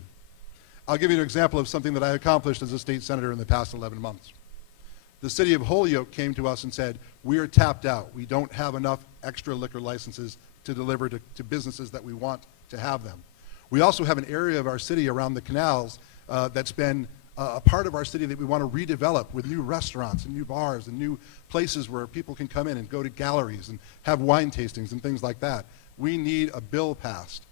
I'll give you an example of something that I accomplished as a state senator in the past 11 months. The city of Holyoke came to us and said, we are tapped out. We don't have enough extra liquor licenses to deliver to businesses that we want to have them. We also have an area of our city around the canals that's been a part of our city that we want to redevelop with new restaurants and new bars and new places where people can come in and go to galleries and have wine tastings and things like that. We need a bill passed.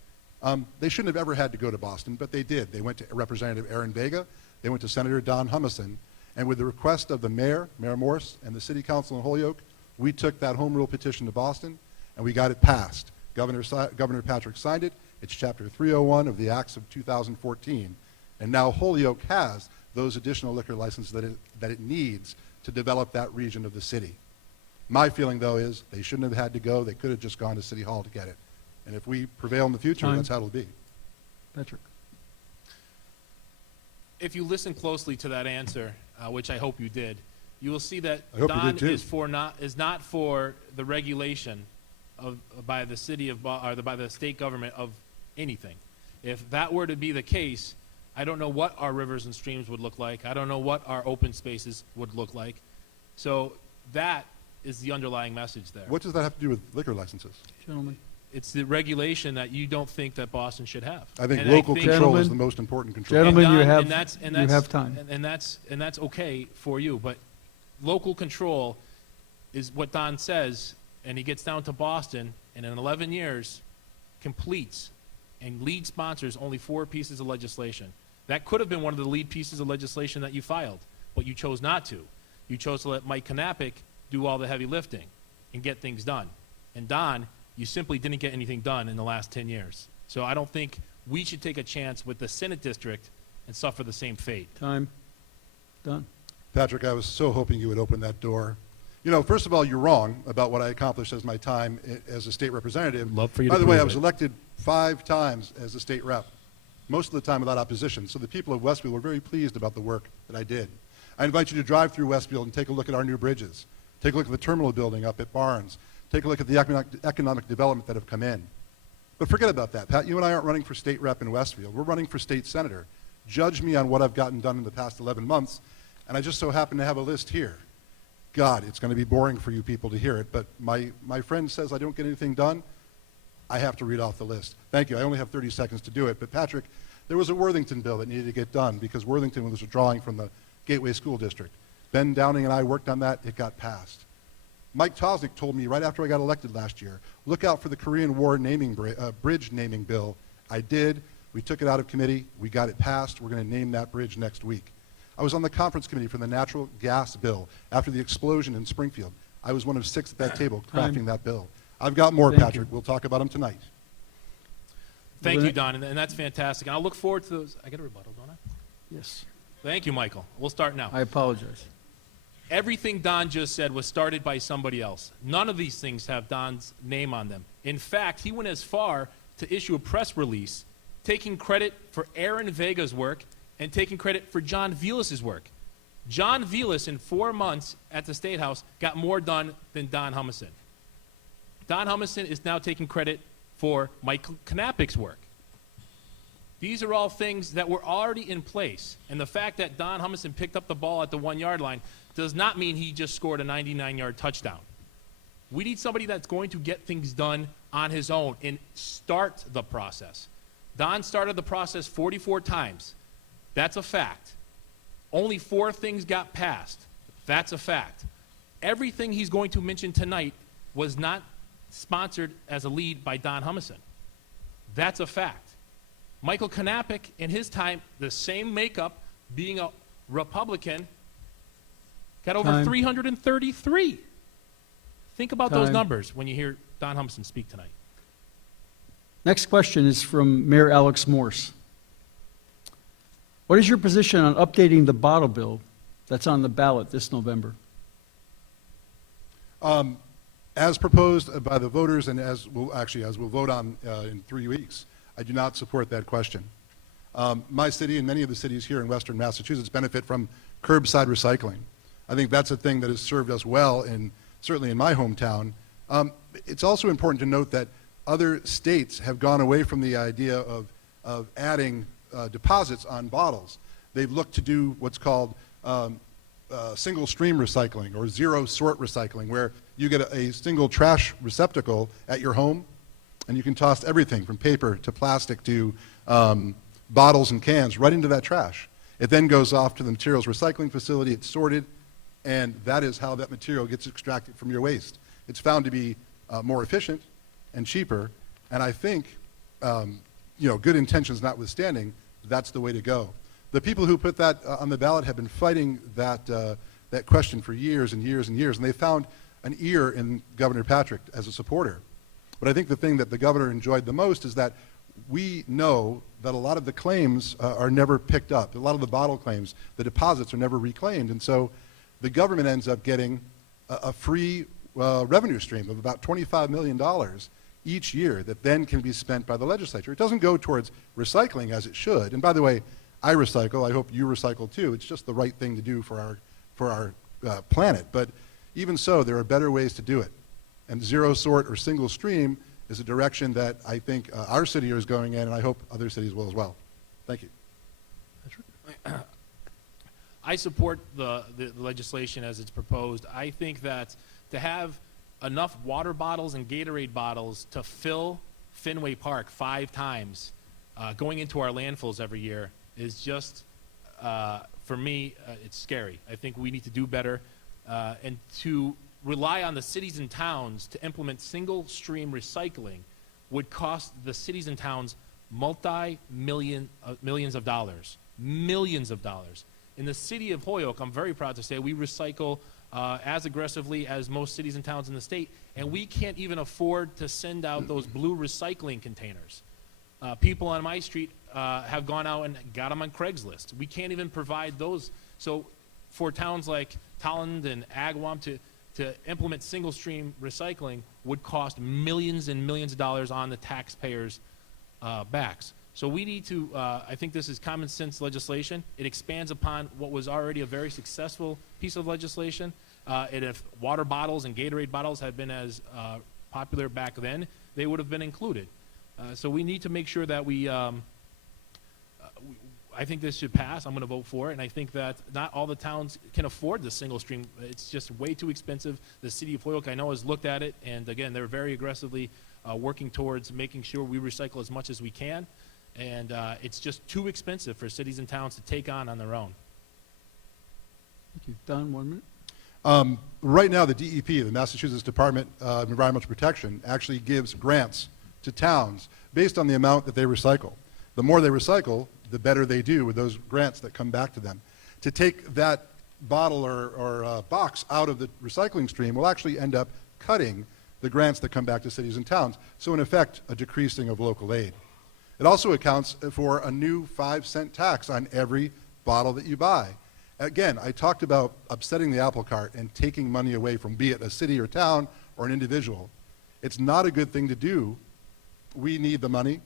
They shouldn't have ever had to go to Boston, but they did. They went to Representative Aaron Vega. They went to Senator Don Humison. And with the request of the mayor, Mayor Morse, and the city council in Holyoke, we took that home rule petition to Boston, and we got it passed. Governor Patrick signed it. It's Chapter 301 of the Acts of 2014. And now Holyoke has those additional liquor licenses that it needs to develop that region of the city. My feeling, though, is they shouldn't have had to go. They could have just gone to City Hall to get it. And if we prevail in the future, Time. that's how it'll be. Patrick? If you listen closely to that answer, which I hope you did, you will see that I hope you Don did, too. is not for the regulation by the city of by the state government of anything. If that were to be the case, I don't know what our rivers and streams would look like. I don't know what our open spaces would look like. So that is the underlying message there. What does that have to do with liquor licenses? Gentlemen? It's the regulation that you don't think that Boston should have. I think And local control Gentlemen- is the most important control. Gentlemen, And you Don, have- and that's, and you that's, have time. And that's okay for you, but local control is what Don says, and he gets down to Boston, and in 11 years, completes and lead sponsors only 4 pieces of legislation. That could have been one of the lead pieces of legislation that you filed, but you chose not to. You chose to let Mike Knappich do all the heavy lifting and get things done. And Don, you simply didn't get anything done in the last 10 years. So I don't think we should take a chance with the Senate district and suffer the same fate. Time? Done. Patrick, I was so hoping you would open that door. You know, first of all, you're wrong about what I accomplished as my time as a state representative. Love for you By to the way, prove I was it. elected 5 times as a state rep, most of the time without opposition. So the people of Westfield were very pleased about the work that I did. I invite you to drive through Westfield and take a look at our new bridges. Take a look at the terminal building up at Barnes. Take a look at the economic development that have come in. But forget about that, Pat. You and I aren't running for state rep in Westfield. We're running for state senator. Judge me on what I've gotten done in the past 11 months, and I just so happen to have a list here. God, it's going to be boring for you people to hear it, but my friend says I don't get anything done. I have to read off the list. Thank you. I only have 30 seconds to do it. But Patrick, there was a Worthington bill that needed to get done because Worthington was withdrawing from the Gateway School District. Ben Downing and I worked on that. It got passed. Mike Tosnick told me right after I got elected last year, look out for the Korean War bridge naming bill. I did. We took it out of committee. We got it passed. We're going to name that bridge next week. I was on the conference committee for the natural gas bill after the explosion in Springfield. I was one of 6 at that table crafting that bill. I've got more, Thank you. Patrick. We'll talk about them tonight. Thank you, Don, and that's fantastic. And I'll look forward to those. I get a rebuttal, don't I? Yes. Thank you, Michael. We'll start now. I apologize. Everything Don just said was started by somebody else. None of these things have Don's name on them. In fact, he went as far to issue a press release taking credit for Aaron Vega's work and taking credit for John Vilas's work. John Vilas, in 4 months at the State House, got more done than Don Humison. Don Humison is now taking credit for Michael Knapik's work. These are all things that were already in place. And the fact that Don Humison picked up the ball at the 1-yard line does not mean he just scored a 99-yard touchdown. We need somebody that's going to get things done on his own and start the process. Don started the process 44 times. That's a fact. Only 4 things got passed. That's a fact. Everything he's going to mention tonight was not sponsored as a lead by Don Humison. That's a fact. Michael Knapik, in his time, the same makeup, being a Republican, got over Time. 333. Think about those Time. numbers when you hear Don Humison speak tonight. Next question is from Mayor Alex Morse. What is your position on updating the bottle bill that's on the ballot this November? As proposed by the voters and as we'll vote on in 3 weeks, I do not support that question. My city and many of the cities here in Western Massachusetts benefit from curbside recycling. I think that's a thing that has served us well, certainly in my hometown. It's also important to note that other states have gone away from the idea of adding deposits on bottles. They've looked to do what's called single stream recycling or zero sort recycling, where you get a single trash receptacle at your home and you can toss everything from paper to plastic to bottles and cans right into that trash. It then goes off to the materials recycling facility, it's sorted, and that is how that material gets extracted from your waste. It's found to be more efficient and cheaper, and I think, good intentions notwithstanding, that's the way to go. The people who put that on the ballot have been fighting that question for years and years and years, and they found an ear in Governor Patrick as a supporter. But I think the thing that the governor enjoyed the most is that we know that a lot of the claims are never picked up. A lot of the bottle claims, the deposits are never reclaimed, and so the government ends up getting a free revenue stream of about $25 million each year that then can be spent by the legislature. It doesn't go towards recycling as it should. And by the way, I recycle. I hope you recycle too. It's just the right thing to do for our planet. But even so, there are better ways to do it. And zero sort or single stream is a direction that I think our city is going in, and I hope other cities will as well. Thank you. I support the legislation as it's proposed. I think that to have enough water bottles and Gatorade bottles to fill Fenway Park 5 times going into our landfills every year is just, for me, it's scary. I think we need to do better and to rely on the cities and towns to implement single stream recycling would cost the cities and towns millions of dollars. In the city of Holyoke, I'm very proud to say we recycle as aggressively as most cities and towns in the state, and we can't even afford to send out those blue recycling containers. People on my street have gone out and got them on Craigslist. We can't even provide those. So for towns like Tolland and Agawam to implement single stream recycling would cost millions and millions of dollars on the taxpayers' backs. So we need to, I think this is common sense legislation. It expands upon what was already a very successful piece of legislation. And if water bottles and Gatorade bottles had been as popular back then, they would have been included. So we need to make sure that I think this should pass. I'm going to vote for it. And I think that not all the towns can afford the single stream. It's just way too expensive. The city of Holyoke, I know, has looked at it. And again, they're very aggressively working towards making sure we recycle as much as we can. And it's just too expensive for cities and towns to take on their own. Thank you. Don, 1 minute. Right now, the DEP, the Massachusetts Department of Environmental Protection, actually gives grants to towns based on the amount that they recycle. The more they recycle, the better they do with those grants that come back to them. To take that bottle or box out of the recycling stream will actually end up cutting the grants that come back to cities and towns. So in effect, a decreasing of local aid. It also accounts for a new 5-cent tax on every bottle that you buy. Again, I talked about upsetting the apple cart and taking money away from, be it a city or town or an individual. It's not a good thing to do. We need the money,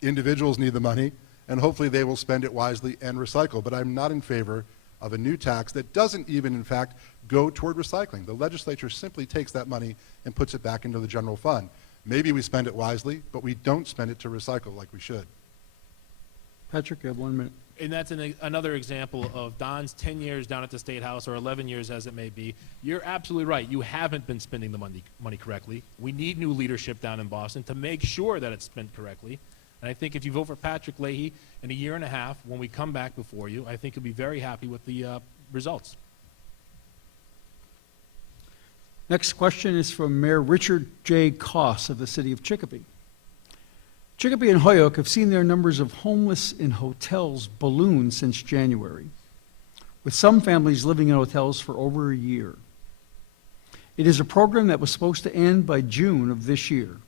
individuals need the money, and hopefully they will spend it wisely and recycle. But I'm not in favor of a new tax that doesn't even, in fact, go toward recycling. The legislature simply takes that money and puts it back into the general fund. Maybe we spend it wisely, but we don't spend it to recycle like we should. Patrick, you have 1 minute. And that's another example of Don's 10 years down at the State House, or 11 years as it may be. You're absolutely right. You haven't been spending the money correctly. We need new leadership down in Boston to make sure that it's spent correctly. And I think if you vote for Patrick Leahy in a year and a half, when we come back before you, I think you'll be very happy with the results. Next question is from Mayor Richard J. Koss of the city of Chicopee. Chicopee and Holyoke have seen their numbers of homeless in hotels balloon since January, with some families living in hotels for over a year. It is a program that was supposed to end by June of this year.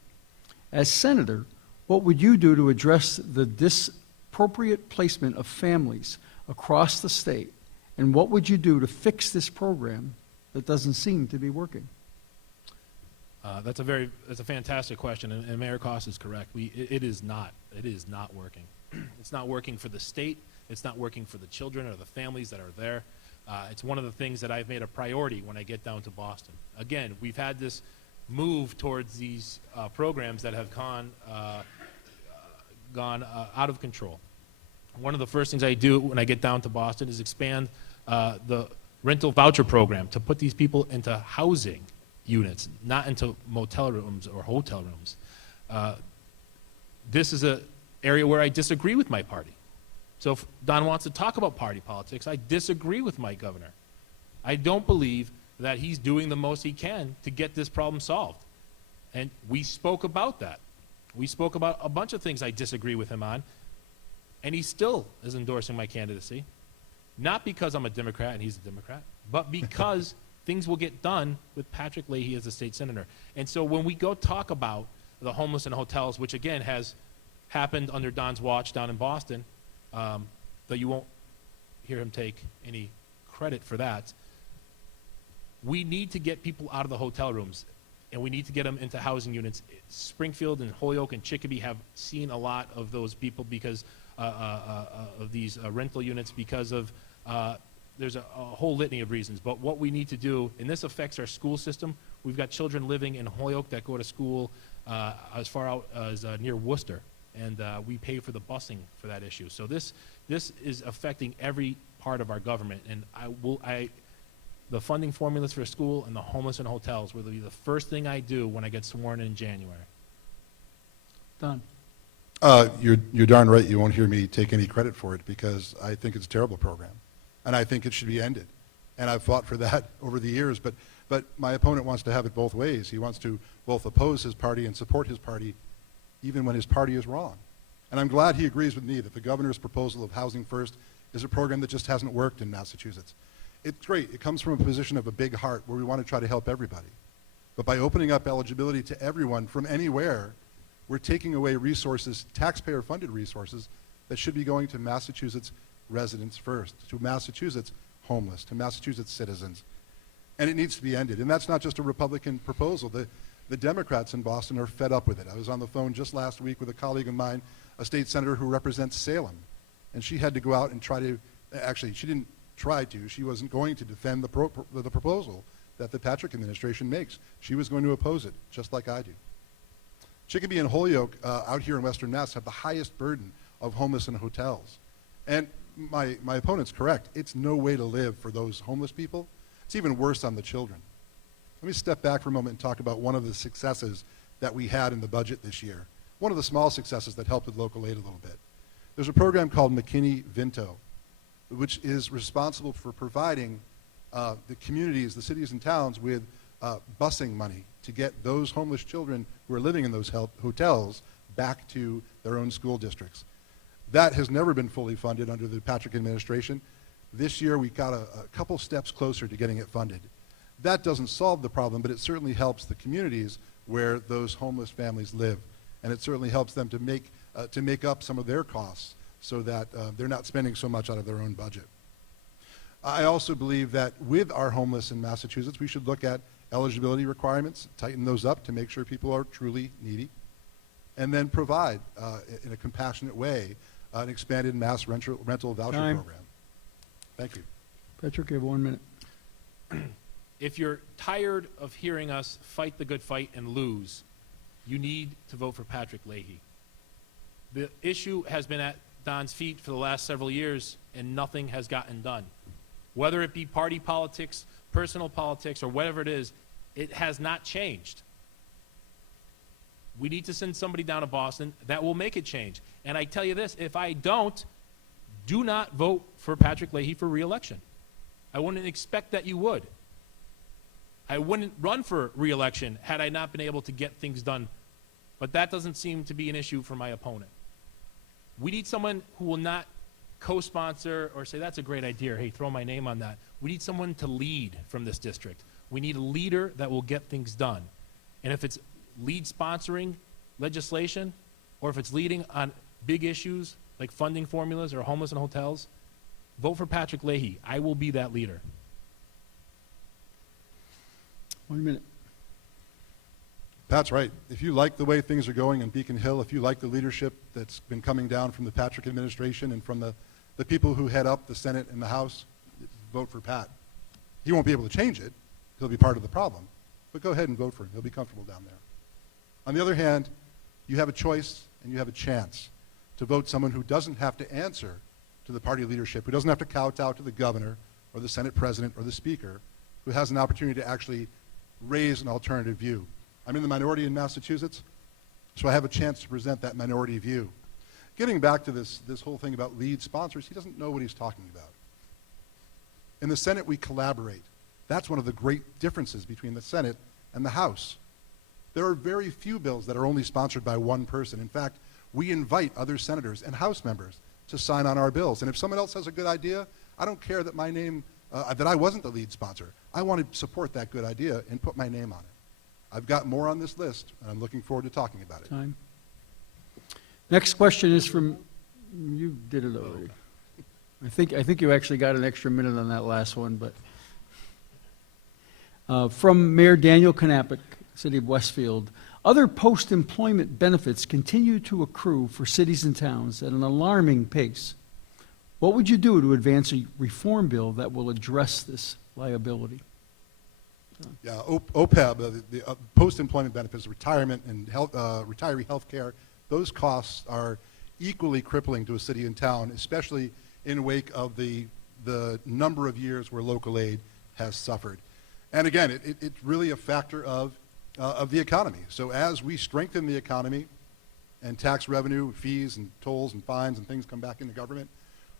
As senator, what would you do to address the disappropriate placement of families across the state, and what would you do to fix this program that doesn't seem to be working? That's a fantastic question, and Mayor Koss is correct. It is not working. It's not working for the state. It's not working for the children or the families that are there. It's one of the things that I've made a priority when I get down to Boston. Again, we've had this move towards these programs that have gone out of control. One of the first things I do when I get down to Boston is expand the rental voucher program to put these people into housing units, not into motel rooms or hotel rooms. This is an area where I disagree with my party. So if Don wants to talk about party politics, I disagree with my governor. I don't believe that he's doing the most he can to get this problem solved. And we spoke about that. We spoke about a bunch of things I disagree with him on, and he still is endorsing my candidacy. Not because I'm a Democrat and he's a Democrat, but because things will get done with Patrick Leahy as a state senator. And so when we go talk about the homeless in hotels, which again has happened under Don's watch down in Boston, though you won't hear him take any credit for that, we need to get people out of the hotel rooms, and we need to get them into housing units. Springfield and Holyoke and Chicopee have seen a lot of those people because of these rental units, because of there's a whole litany of reasons. But what we need to do, and this affects our school system, we've got children living in Holyoke that go to school as far out as near Worcester, and we pay for the busing for that issue. So this is affecting every part of our government, and the funding formulas for school and the homeless in hotels will be the first thing I do when I get sworn in January. Don. You're darn right you won't hear me take any credit for it, because I think it's a terrible program, and I think it should be ended. And I've fought for that over the years, but my opponent wants to have it both ways. He wants to both oppose his party and support his party even when his party is wrong. And I'm glad he agrees with me that the governor's proposal of Housing First is a program that just hasn't worked in Massachusetts. It's great. It comes from a position of a big heart where we want to try to help everybody. But by opening up eligibility to everyone from anywhere, we're taking away resources, taxpayer-funded resources, that should be going to Massachusetts residents first, to Massachusetts homeless, to Massachusetts citizens. And it needs to be ended. And that's not just a Republican proposal. The Democrats in Boston are fed up with it. I was on the phone just last week with a colleague of mine, a state senator who represents Salem. And she had to go out and try to, actually, she didn't try to, she wasn't going to defend the proposal that the Patrick administration makes. She was going to oppose it, just like I do. Chicopee and Holyoke out here in Western Mass have the highest burden of homeless in hotels. And my opponent's correct. It's no way to live for those homeless people. It's even worse on the children. Let me step back for a moment and talk about one of the successes that we had in the budget this year. One of the small successes that helped with local aid a little bit. There's a program called McKinney-Vento, which is responsible for providing the communities, the cities and towns with busing money to get those homeless children who are living in those hotels back to their own school districts. That has never been fully funded under the Patrick administration. This year we got a couple steps closer to getting it funded. That doesn't solve the problem, but it certainly helps the communities where those homeless families live. And it certainly helps them to make up some of their costs so that they're not spending so much out of their own budget. I also believe that with our homeless in Massachusetts, we should look at eligibility requirements, tighten those up to make sure people are truly needy, and then provide, in a compassionate way, an expanded mass rental voucher Time. program. Thank you. Patrick, you have 1 minute. If you're tired of hearing us fight the good fight and lose, you need to vote for Patrick Leahy. The issue has been at Don's feet for the last several years, and nothing has gotten done. Whether it be party politics, personal politics, or whatever it is, it has not changed. We need to send somebody down to Boston that will make it change. And I tell you this, if I don't, do not vote for Patrick Leahy for re-election. I wouldn't expect that you would. I wouldn't run for re-election had I not been able to get things done. But that doesn't seem to be an issue for my opponent. We need someone who will not co-sponsor or say, that's a great idea, hey, throw my name on that. We need someone to lead from this district. We need a leader that will get things done. And if it's lead sponsoring legislation, or if it's leading on big issues like funding formulas or homeless and hotels, vote for Patrick Leahy. I will be that leader. 1 minute. Pat's right. If you like the way things are going in Beacon Hill, if you like the leadership that's been coming down from the Patrick administration and from the people who head up the Senate and the House, vote for Pat. He won't be able to change it. He'll be part of the problem. But go ahead and vote for him. He'll be comfortable down there. On the other hand, you have a choice and you have a chance to vote someone who doesn't have to answer to the party leadership, who doesn't have to kowtow to the governor or the Senate president or the speaker, who has an opportunity to actually raise an alternative view. I'm in the minority in Massachusetts, so I have a chance to present that minority view. Getting back to this whole thing about lead sponsors, he doesn't know what he's talking about. In the Senate, we collaborate. That's one of the great differences between the Senate and the House. There are very few bills that are only sponsored by one person. In fact, we invite other senators and House members to sign on our bills. And if someone else has a good idea, I don't care that my name, that I wasn't the lead sponsor. I want to support that good idea and put my name on it. I've got more on this list, and I'm looking forward to talking about it. Time. Next question is from, you did it already. I think you actually got an extra minute on that last one, but from Mayor Daniel Knappich, City of Westfield. Other post-employment benefits continue to accrue for cities and towns at an alarming pace. What would you do to advance a reform bill that will address this liability? Yeah, OPEB, the post-employment benefits, retirement and retiree health care, those costs are equally crippling to a city and town, especially in wake of the number of years where local aid has suffered. And again, it's really a factor of the economy. So as we strengthen the economy and tax revenue, fees and tolls and fines and things come back into government,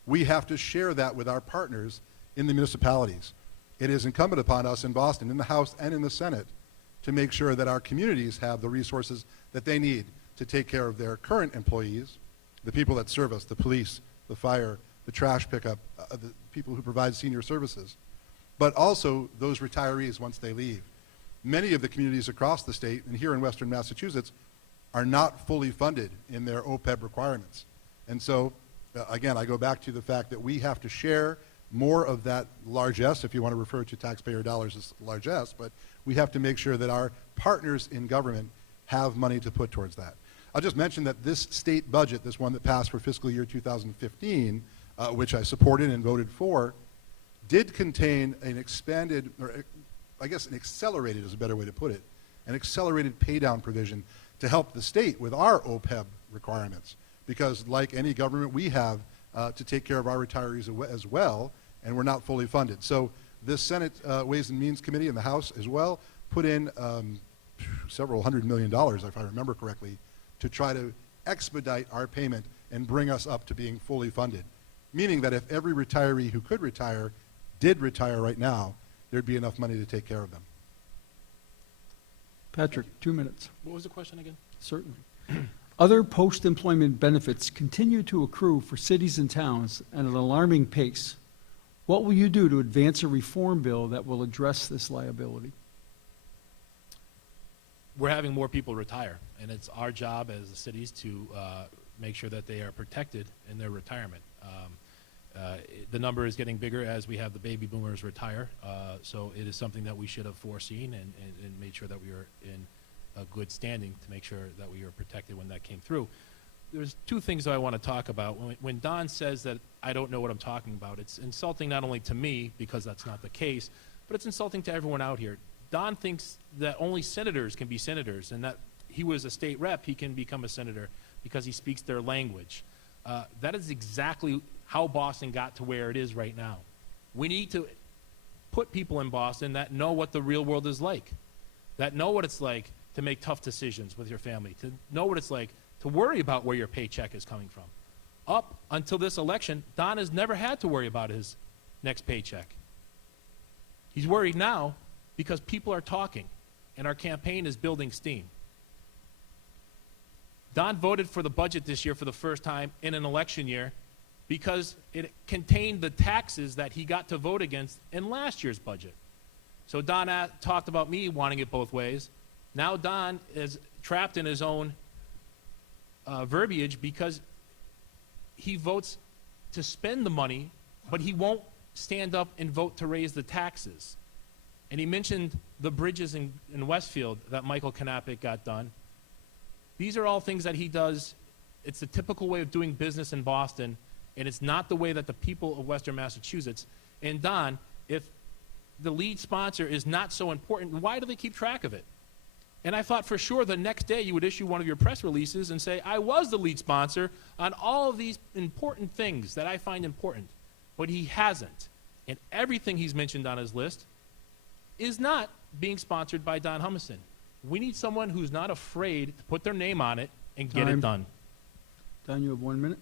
we have to share that with our partners in the municipalities. It is incumbent upon us in Boston, in the House and in the Senate, to make sure that our communities have the resources that they need to take care of their current employees, the people that serve us, the police, the fire, the trash pickup, the people who provide senior services, but also those retirees once they leave. Many of the communities across the state and here in Western Massachusetts are not fully funded in their OPEB requirements. And so, again, I go back to the fact that we have to share more of that largesse, if you want to refer to taxpayer dollars as largesse, but we have to make sure that our partners in government have money to put towards that. I'll just mention that this state budget, this one that passed for fiscal year 2015, which I supported and voted for, did contain an expanded, or I guess an accelerated is a better way to put it, an accelerated pay down provision to help the state with our OPEB requirements. Because like any government, we have to take care of our retirees as well, and we're not fully funded. So this Senate Ways and Means Committee and the House as well put in several $100 million, if I remember correctly, to try to expedite our payment and bring us up to being fully funded. Meaning that if every retiree who could retire did retire right now, there'd be enough money to take care of them. Patrick, 2 minutes. What was the question again? Certainly. Other post-employment benefits continue to accrue for cities and towns at an alarming pace. What will you do to advance a reform bill that will address this liability? We're having more people retire, and it's our job as the cities to make sure that they are protected in their retirement. The number is getting bigger as we have the baby boomers retire, so it is something that we should have foreseen and made sure that we are in a good standing to make sure that we are protected when that came through. there's two things that I want to talk about. When Don says that I don't know what I'm talking about, it's insulting not only to me, because that's not the case, but it's insulting to everyone out here. Don thinks that only senators can be senators, and that he was a state rep, he can become a senator because he speaks their language. That is exactly how Boston got to where it is right now. We need to put people in Boston that know what the real world is like, that know what it's like to make tough decisions with your family, to know what it's like to worry about where your paycheck is coming from. Up until this election, Don has never had to worry about his next paycheck. He's worried now because people are talking, and our campaign is building steam. Don voted for the budget this year for the first time in an election year because it contained the taxes that he got to vote against in last year's budget. So Don talked about me wanting it both ways. Now Don is trapped in his own verbiage because he votes to spend the money, but he won't stand up and vote to raise the taxes. And he mentioned the bridges in Westfield that Michael Knappich got done. These are all things that he does. It's the typical way of doing business in Boston, and it's not the way that the people of Western Massachusetts. And Don, if the lead sponsor is not so important, why do they keep track of it? And I thought for sure the next day you would issue one of your press releases and say, I was the lead sponsor on all of these important things that I find important. But he hasn't. And everything he's mentioned on his list is not being sponsored by Don Humison. We need someone who's not afraid to put their name on it and get Time. it done. Don, you have 1 minute.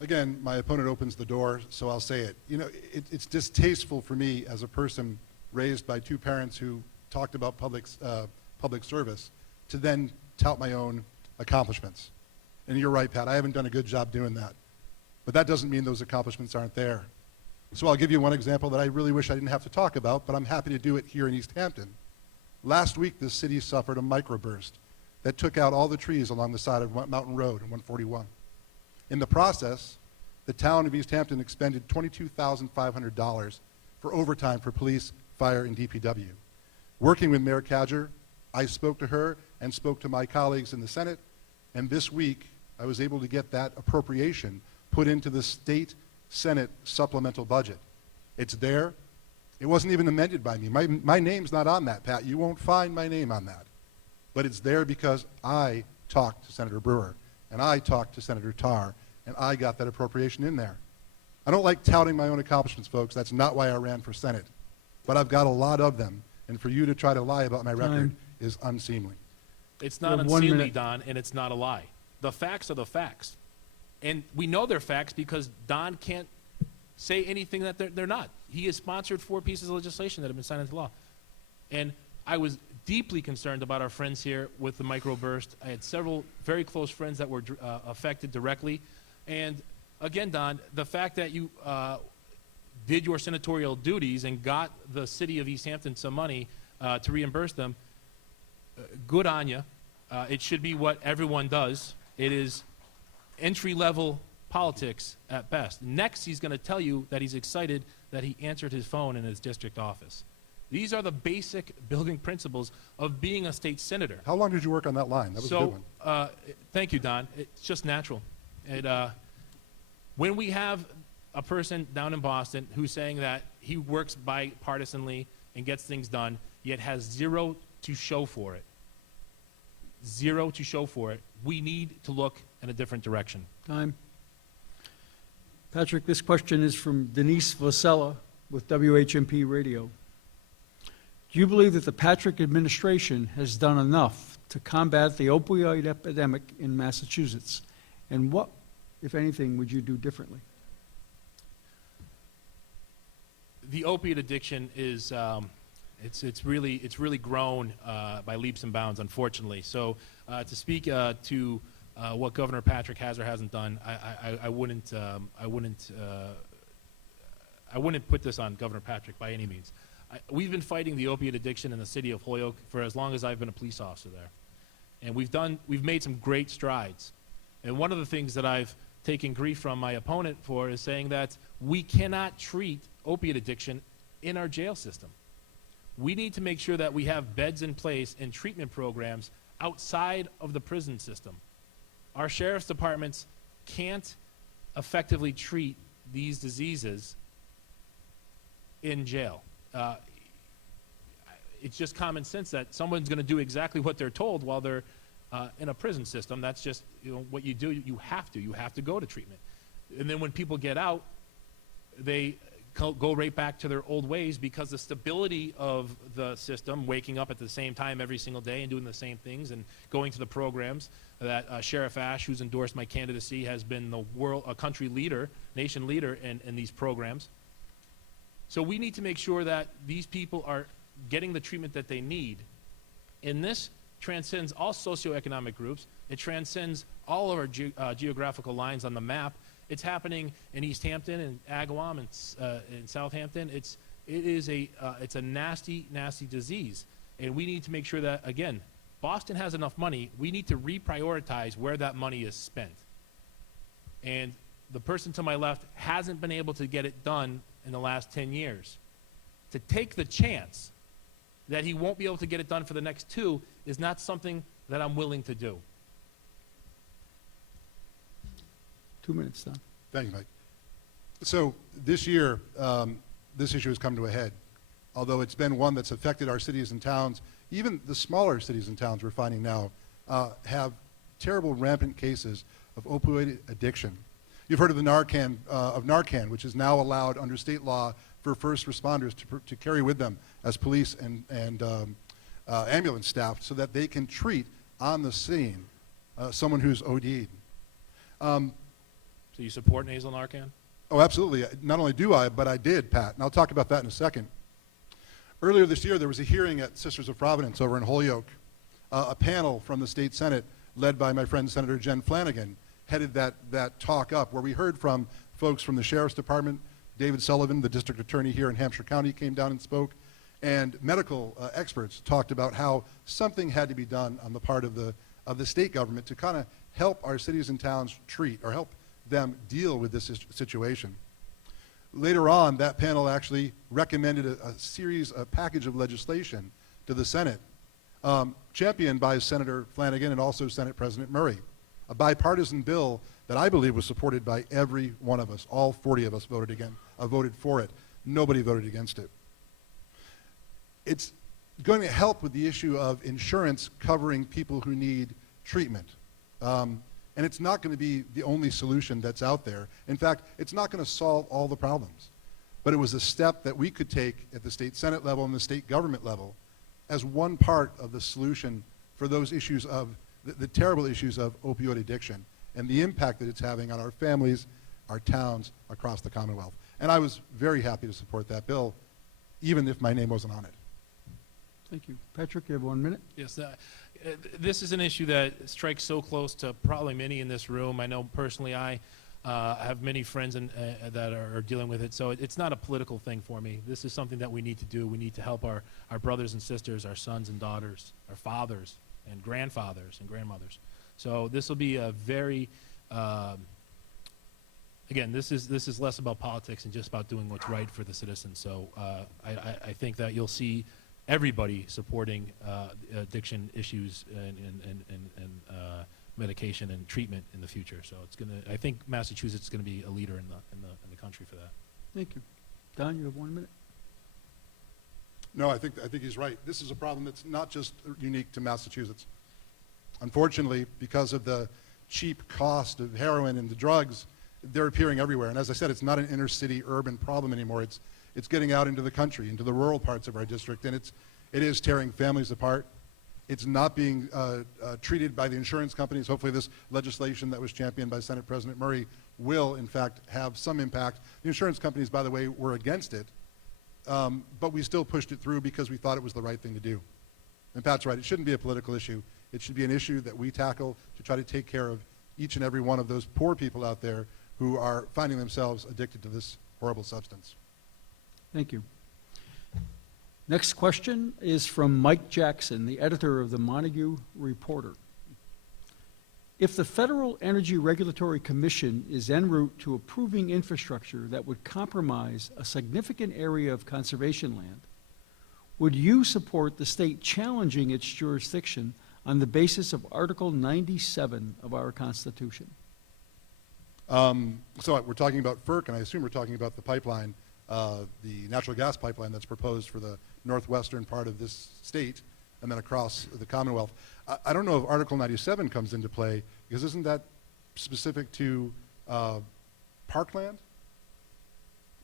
Again, my opponent opens the door, so I'll say it. You know, it's distasteful for me as a person raised by two parents who talked about public service to then tout my own accomplishments. And you're right, Pat, I haven't done a good job doing that. But that doesn't mean those accomplishments aren't there. So I'll give you one example that I really wish I didn't have to talk about, but I'm happy to do it here in East Hampton. Last week, the city suffered a microburst that took out all the trees along the side of Mountain Road and 141. In the process, the town of East Hampton expended $22,500 for overtime for police, fire, and DPW. Working with Mayor Cadger, I spoke to her and spoke to my colleagues in the Senate, and this week I was able to get that appropriation put into the state Senate supplemental budget. It's there. It wasn't even amended by me. My name's not on that, Pat. You won't find my name on that. But it's there because I talked to Senator Brewer, and I talked to Senator Tarr, and I got that appropriation in there. I don't like touting my own accomplishments, folks. That's not why I ran for Senate. But I've got a lot of them, and for you to try to lie about my record is unseemly. It's You not have 1 unseemly, minute. Don, and it's not a lie. The facts are the facts. And we know they're facts because Don can't say anything that they're not. He has sponsored 4 pieces of legislation that have been signed into law. And I was deeply concerned about our friends here with the microburst. I had several very close friends that were affected directly. And again, Don, the fact that you did your senatorial duties and got the city of East Hampton some money to reimburse them, good on you. It should be what everyone does. It is entry-level politics at best. Next, he's going to tell you that he's excited that he answered his phone in his district office. These are the basic building principles of being a state senator. How long did you work on that line? That was a good one. Thank you, Don. It's just natural. When we have a person down in Boston who's saying that he works bipartisanly and gets things done, yet has zero to show for it, we need to look in a different direction. Time. Patrick, this question is from Denise Vasella with WHMP Radio. Do you believe that the Patrick administration has done enough to combat the opioid epidemic in Massachusetts? And what, if anything, would you do differently? The opiate addiction is it's really grown by leaps and bounds, unfortunately. So to speak to what Governor Patrick has or hasn't done, I wouldn't put this on Governor Patrick by any means. We've been fighting the opiate addiction in the city of Holyoke for as long as I've been a police officer there, and we've made some great strides. And one of the things that I've taken grief from my opponent for is saying that we cannot treat opiate addiction in our jail system. We need to make sure that we have beds in place and treatment programs outside of the prison system. our sheriff's departments can't effectively treat these diseases in jail. It's just common sense that someone's going to do exactly what they're told while they're in a prison system. That's just what you do. You have to go to treatment. And then when people get out, they go right back to their old ways because the stability of the system, waking up at the same time every single day and doing the same things and going to the programs that Sheriff Ash, who's endorsed my candidacy, has been a country leader, nation leader in these programs. So we need to make sure that these people are getting the treatment that they need. And this transcends all socioeconomic groups. It transcends all of our geographical lines on the map. It's happening in East Hampton and Agawam and in Southampton. It's a nasty, nasty disease. And we need to make sure that, again, Boston has enough money. We need to reprioritize where that money is spent. And the person to my left hasn't been able to get it done in the last 10 years. To take the chance that he won't be able to get it done for the next 2 is not something that I'm willing to do. 2 minutes, Don. Thank you, Mike. So this year, this issue has come to a head. Although it's been one that's affected our cities and towns, even the smaller cities and towns we're finding now have terrible rampant cases of opioid addiction. You've heard of the Narcan, which is now allowed under state law for first responders to carry with them as police and ambulance staff so that they can treat on the scene someone who's OD'd. So you support nasal Narcan? Oh, absolutely. Not only do I, but I did, Pat, and I'll talk about that in a second. Earlier this year, there was a hearing at Sisters of Providence over in Holyoke. A panel from the state Senate, led by my friend Senator Jen Flanagan, headed that talk up, where we heard from folks from the Sheriff's Department. David Sullivan, the district attorney here in Hampshire County, came down and spoke, and medical experts talked about how something had to be done on the part of the state government to kind of help our cities and towns treat or help them deal with this situation. Later on, that panel actually recommended a package of legislation to the Senate, championed by Senator Flanagan and also Senate President Murray, a bipartisan bill that I believe was supported by every one of us. All 40 of us voted for it. Nobody voted against it. It's going to help with the issue of insurance covering people who need treatment. And it's not going to be the only solution that's out there. In fact, it's not going to solve all the problems. But it was a step that we could take at the state Senate level and the state government level as one part of the solution for those issues of the terrible issues of opioid addiction and the impact that it's having on our families, our towns across the Commonwealth. And I was very happy to support that bill, even if my name wasn't on it. Thank you. Patrick, you have 1 minute. Yes, this is an issue that strikes so close to probably many in this room. I know personally I have many friends that are dealing with it, so it's not a political thing for me. This is something that we need to do. We need to help our brothers and sisters, our sons and daughters, our fathers and grandfathers and grandmothers. So this will be a very, again, this is less about politics and just about doing what's right for the citizens. So I think that you'll see everybody supporting addiction issues and medication and treatment in the future. So it's gonna. I think Massachusetts is going to be a leader in the country for that. Thank you. Don, you have 1 minute. No, I think he's right. This is a problem that's not just unique to Massachusetts. Unfortunately, because of the cheap cost of heroin and the drugs, they're appearing everywhere. And as I said, it's not an inner city urban problem anymore. It's getting out into the country, into the rural parts of our district, and it is tearing families apart. It's not being treated by the insurance companies. Hopefully this legislation that was championed by Senate President Murray will, in fact, have some impact. The insurance companies, by the way, were against it, but we still pushed it through because we thought it was the right thing to do. And Pat's right, it shouldn't be a political issue. It should be an issue that we tackle to try to take care of each and every one of those poor people out there who are finding themselves addicted to this horrible substance. Thank you. Next question is from Mike Jackson, the editor of the Montague Reporter. If the Federal Energy Regulatory Commission is en route to approving infrastructure that would compromise a significant area of conservation land, would you support the state challenging its jurisdiction on the basis of Article 97 of our Constitution? So we're talking about FERC, and I assume we're talking about the pipeline, the natural gas pipeline that's proposed for the northwestern part of this state and then across the Commonwealth. I don't know if Article 97 comes into play, because isn't that specific to parkland?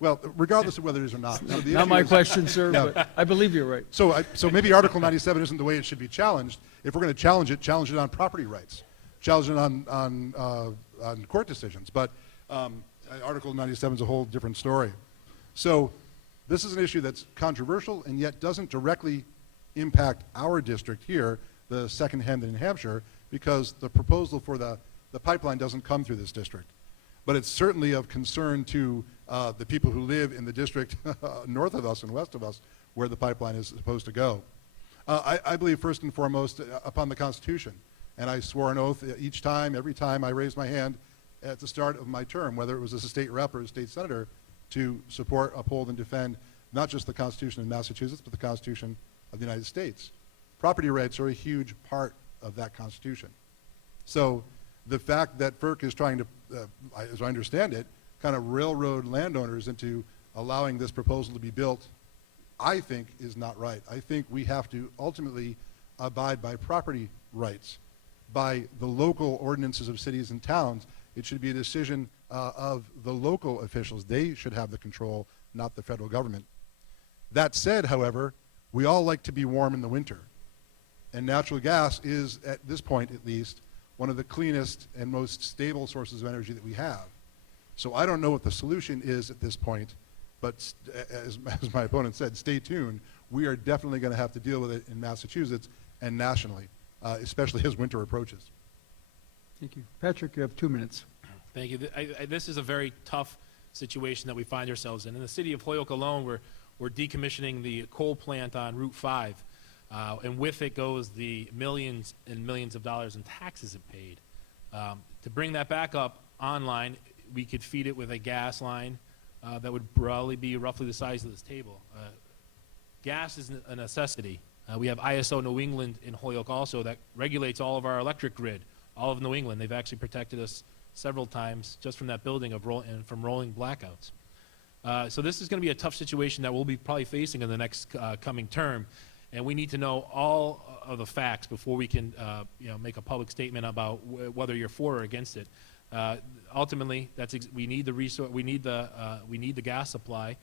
Well, regardless of whether it is or not. So the Not issue my is- question, sir, Yeah. but I believe you're right. So maybe Article 97 isn't the way it should be challenged. If we're going to challenge it on property rights, challenge it on court decisions. But Article 97 is a whole different story. So this is an issue that's controversial and yet doesn't directly impact our district here, the second Hamden in Hampshire, because the proposal for the pipeline doesn't come through this district. But it's certainly of concern to the people who live in the district north of us and west of us where the pipeline is supposed to go. I believe first and foremost upon the Constitution. And I swore an oath every time I raised my hand at the start of my term, whether it was as a state rep or a state senator, to support, uphold, and defend not just the Constitution in Massachusetts, but the Constitution of the United States. Property rights are a huge part of that Constitution. So the fact that FERC is trying to, as I understand it, kind of railroad landowners into allowing this proposal to be built, I think is not right. I think we have to ultimately abide by property rights, by the local ordinances of cities and towns. It should be a decision of the local officials. They should have the control, not the federal government. That said, however, we all like to be warm in the winter. And natural gas is, at this point at least, one of the cleanest and most stable sources of energy that we have. So I don't know what the solution is at this point, but as my opponent said, stay tuned. We are definitely going to have to deal with it in Massachusetts and nationally, especially as winter approaches. Thank you. Patrick, you have 2 minutes. Thank you. This is a very tough situation that we find ourselves in. In the city of Holyoke alone, we're decommissioning the coal plant on Route 5, and with it goes the millions and millions of dollars in taxes it paid. To bring that back up online, we could feed it with a gas line that would probably be roughly the size of this table. Gas is a necessity. We have ISO New England in Holyoke also that regulates all of our electric grid, all of New England. They've actually protected us several times just from that building and from rolling blackouts. So this is going to be a tough situation that we'll be probably facing in the next coming term, and we need to know all of the facts before we can make a public statement about whether you're for or against it. Ultimately, we need the resource. We need the gas supply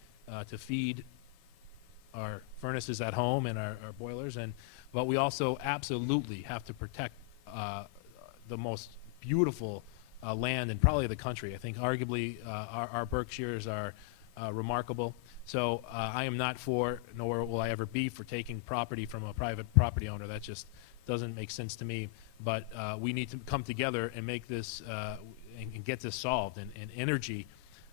to feed our furnaces at home and our boilers, but we also absolutely have to protect the most beautiful land in probably the country. I think arguably our Berkshires are remarkable. So I am not for, nor will I ever be for taking property from a private property owner. That just doesn't make sense to me. But we need to come together and make this and get this solved. And energy,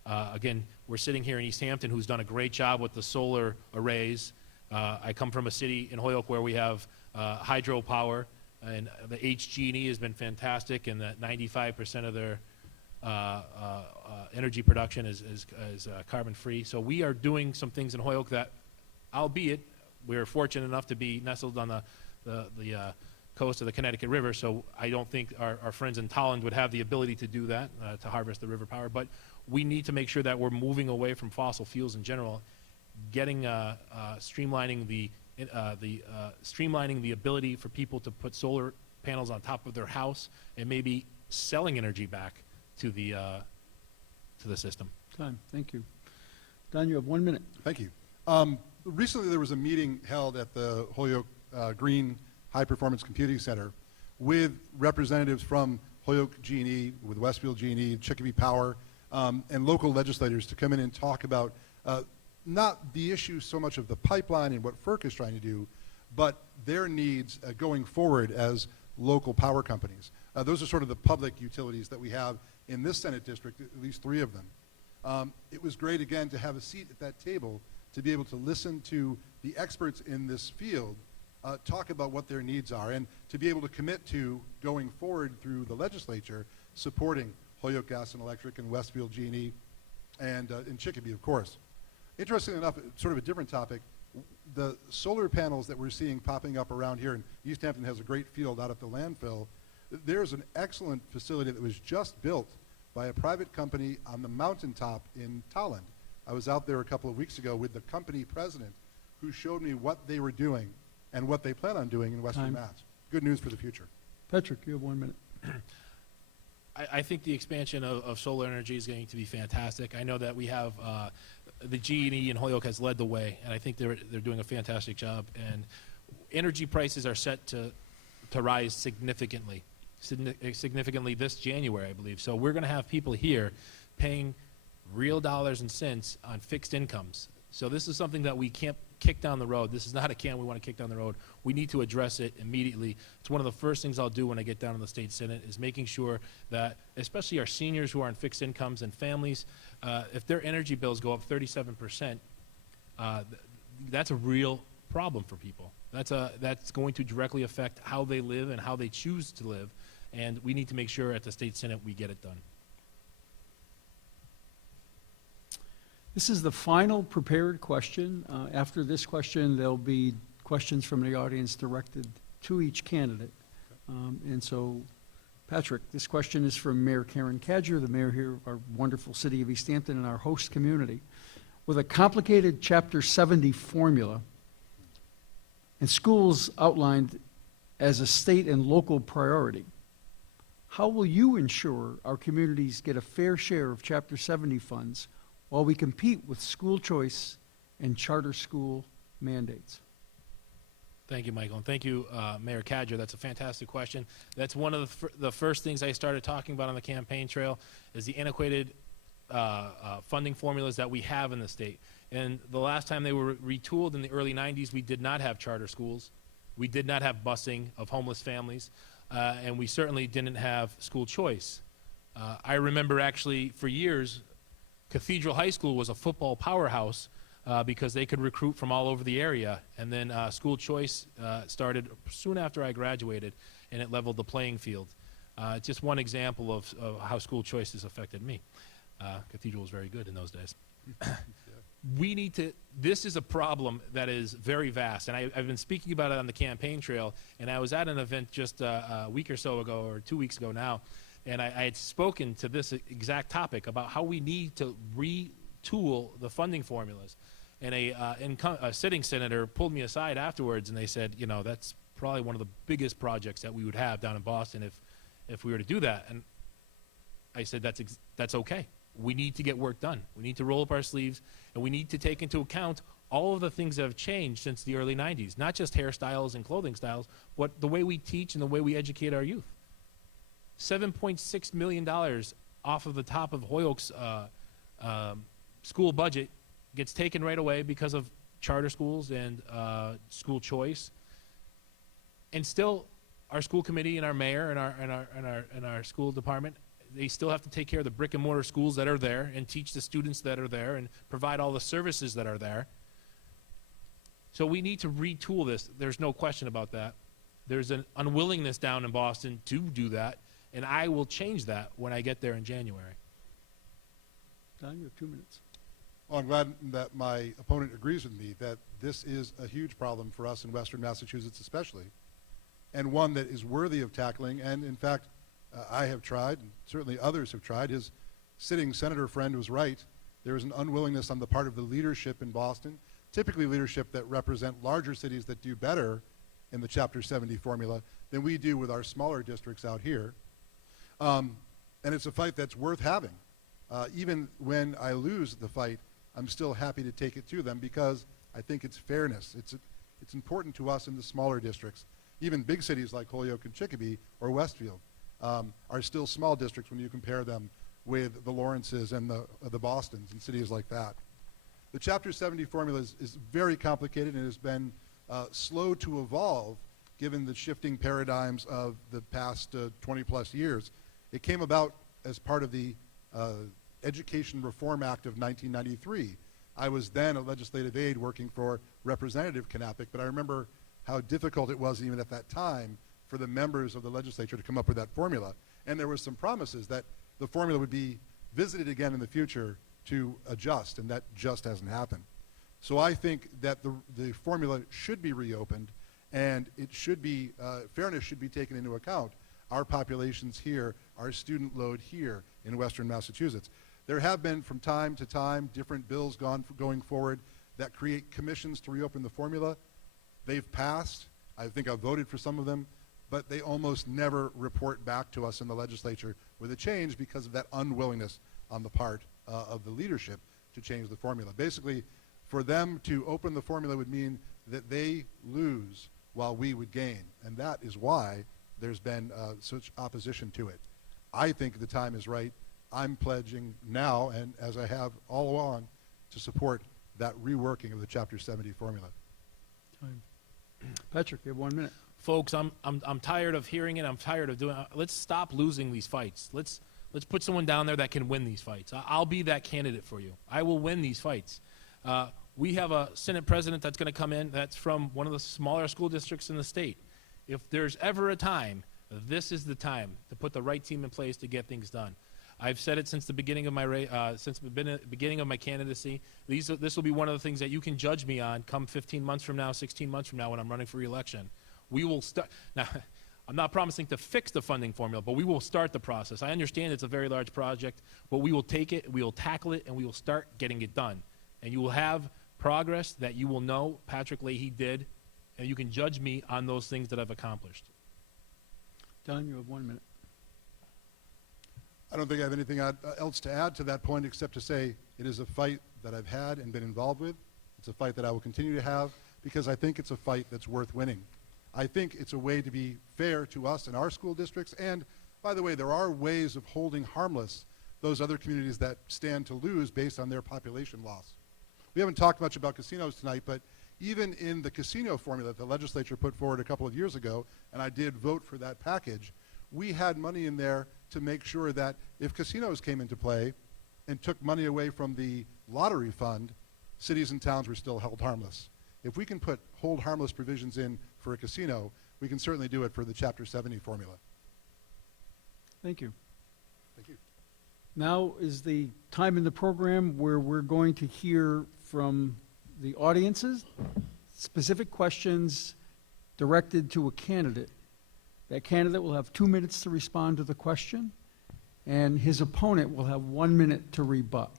again, we're sitting here in East Hampton, who's done a great job with the solar arrays. I come from a city in Holyoke where we have hydropower, and the HG&E has been fantastic, and that 95% of their energy production is carbon-free. So we are doing some things in Holyoke that, albeit we're fortunate enough to be nestled on the coast of the Connecticut River, so I don't think our friends in Tolland would have the ability to do that, to harvest the river power. But we need to make sure that we're moving away from fossil fuels in general, getting streamlining the ability for people to put solar panels on top of their house, and maybe selling energy back to the system. Time. Thank you. Don, you have 1 minute. Thank you. Recently, there was a meeting held at the Holyoke Green High Performance Computing Center with representatives from Holyoke G&E, with Westfield G&E, Chicopee Power, and local legislators to come in and talk about not the issue so much of the pipeline and what FERC is trying to do, but their needs going forward as local power companies. Those are sort of the public utilities that we have in this Senate district, at least 3 of them. It was great, again, to have a seat at that table to be able to listen to the experts in this field talk about what their needs are, and to be able to commit to going forward through the legislature supporting Holyoke Gas and Electric and Westfield G&E and Chicopee, of course. Interestingly enough, sort of a different topic, The solar panels that we're seeing popping up around here, and East Hampton has a great field out at the landfill, there's an excellent facility that was just built by a private company on the mountaintop in Tolland. I was out there a couple of weeks ago with the company president who showed me what they were doing and what they plan on doing in Western Time. Mass. Good news for the future. Patrick, you have 1 minute. I think the expansion of solar energy is going to be fantastic. I know that we have the G&E in Holyoke has led the way, and I think they're doing a fantastic job. And energy prices are set to rise significantly this January, I believe. So we're going to have people here paying real dollars and cents on fixed incomes. So this is something that we can't kick down the road. This is not a can we want to kick down the road. We need to address it immediately. It's one of the first things I'll do when I get down to the state senate is making sure that, especially our seniors who are on fixed incomes and families, if their energy bills go up 37%, that's a real problem for people. That's going to directly affect how they live and how they choose to live, and we need to make sure at the state senate we get it done. This is the final prepared question. After this question, there'll be questions from the audience directed to each candidate. And so, Patrick, this question is from Mayor Karen Cadger, the mayor here of our wonderful city of East Hampton and our host community. With a complicated Chapter 70 formula and schools outlined as a state and local priority, how will you ensure our communities get a fair share of Chapter 70 funds while we compete with school choice and charter school mandates? Thank you, Michael, and thank you, Mayor Cadger. That's a fantastic question. That's one of the first things I started talking about on the campaign trail is the antiquated funding formulas that we have in the state. And the last time they were retooled in the early 90s, we did not have charter schools. We did not have busing of homeless families, and we certainly didn't have school choice. I remember actually for years, Cathedral High School was a football powerhouse because they could recruit from all over the area. And then school choice started soon after I graduated, and it leveled the playing field. Just one example of how school choice has affected me. Cathedral was very good in those days. We need to, this is a problem that is very vast, and I've been speaking about it on the campaign trail, and I was at an event just a week or so ago, or 2 weeks ago now, and I had spoken to this exact topic about how we need to retool the funding formulas. And a sitting senator pulled me aside afterwards, and they said, you know, that's probably one of the biggest projects that we would have down in Boston if we were to do that. And I said, that's okay. We need to get work done. We need to roll up our sleeves, and we need to take into account all of the things that have changed since the early 90s, not just hairstyles and clothing styles, but the way we teach and the way we educate our youth. $7.6 million off of the top of Holyoke's school budget gets taken right away because of charter schools and school choice. And still, our school committee and our mayor and our school department, they still have to take care of the brick and mortar schools that are there and teach the students that are there and provide all the services that are there. So we need to retool this. There's no question about that. There's an unwillingness down in Boston to do that, and I will change that when I get there in January. Don, you have 2 minutes. Well, I'm glad that my opponent agrees with me that this is a huge problem for us in Western Massachusetts especially, and one that is worthy of tackling. And in fact, I have tried, and certainly others have tried. His sitting senator friend was right. There is an unwillingness on the part of the leadership in Boston, typically leadership that represent larger cities that do better in the Chapter 70 formula than we do with our smaller districts out here. And it's a fight that's worth having. Even when I lose the fight, I'm still happy to take it to them because I think it's fairness. It's important to us in the smaller districts. Even big cities like Holyoke and Chicopee or Westfield are still small districts when you compare them with the Lawrences and the Bostons and cities like that. The Chapter 70 formula is very complicated and has been slow to evolve given the shifting paradigms of the past 20 plus years. It came about as part of the Education Reform Act of 1993. I was then a legislative aide working for Representative Knappich, but I remember how difficult it was even at that time for the members of the legislature to come up with that formula. And there were some promises that the formula would be visited again in the future to adjust, and that just hasn't happened. So I think that the formula should be reopened, and it should be, fairness should be taken into account. Our populations here, our student load here in Western Massachusetts. There have been from time to time different bills going forward that create commissions to reopen the formula. They've passed. I think I've voted for some of them, but they almost never report back to us in the legislature with a change because of that unwillingness on the part of the leadership to change the formula. Basically, for them to open the formula would mean that they lose while we would gain, and that is why there's been such opposition to it. I think the time is right. I'm pledging now, and as I have all along, to support that reworking of the Chapter 70 formula. Time. Patrick, you have 1 minute. Folks, I'm tired of hearing it. I'm tired of doing it. Let's stop losing these fights. Let's put someone down there that can win these fights. I'll be that candidate for you. I will win these fights. We have a Senate president that's going to come in that's from one of the smaller school districts in the state. If there's ever a time, this is the time to put the right team in place to get things done. I've said it since the beginning of my beginning of my candidacy. This will be one of the things that you can judge me on come 15 months from now, 16 months from now when I'm running for re-election. We will start. Now, I'm not promising to fix the funding formula, but we will start the process. I understand it's a very large project, but we will take it, we will tackle it, and we will start getting it done. And you will have progress that you will know Patrick Leahy did, and you can judge me on those things that I've accomplished. Don, you have 1 minute. I don't think I have anything else to add to that point except to say it is a fight that I've had and been involved with. It's a fight that I will continue to have because I think it's a fight that's worth winning. I think it's a way to be fair to us and our school districts. And, by the way, there are ways of holding harmless those other communities that stand to lose based on their population loss. We haven't talked much about casinos tonight, but even in the casino formula that the legislature put forward a couple of years ago, and I did vote for that package, we had money in there to make sure that if casinos came into play and took money away from the lottery fund, cities and towns were still held harmless. If we can hold harmless provisions in for a casino, we can certainly do it for the Chapter 70 formula. Thank you. Thank you. Now is the time in the program where we're going to hear from the audiences, specific questions directed to a candidate. That candidate will have 2 minutes to respond to the question, and his opponent will have 1 minute to rebut.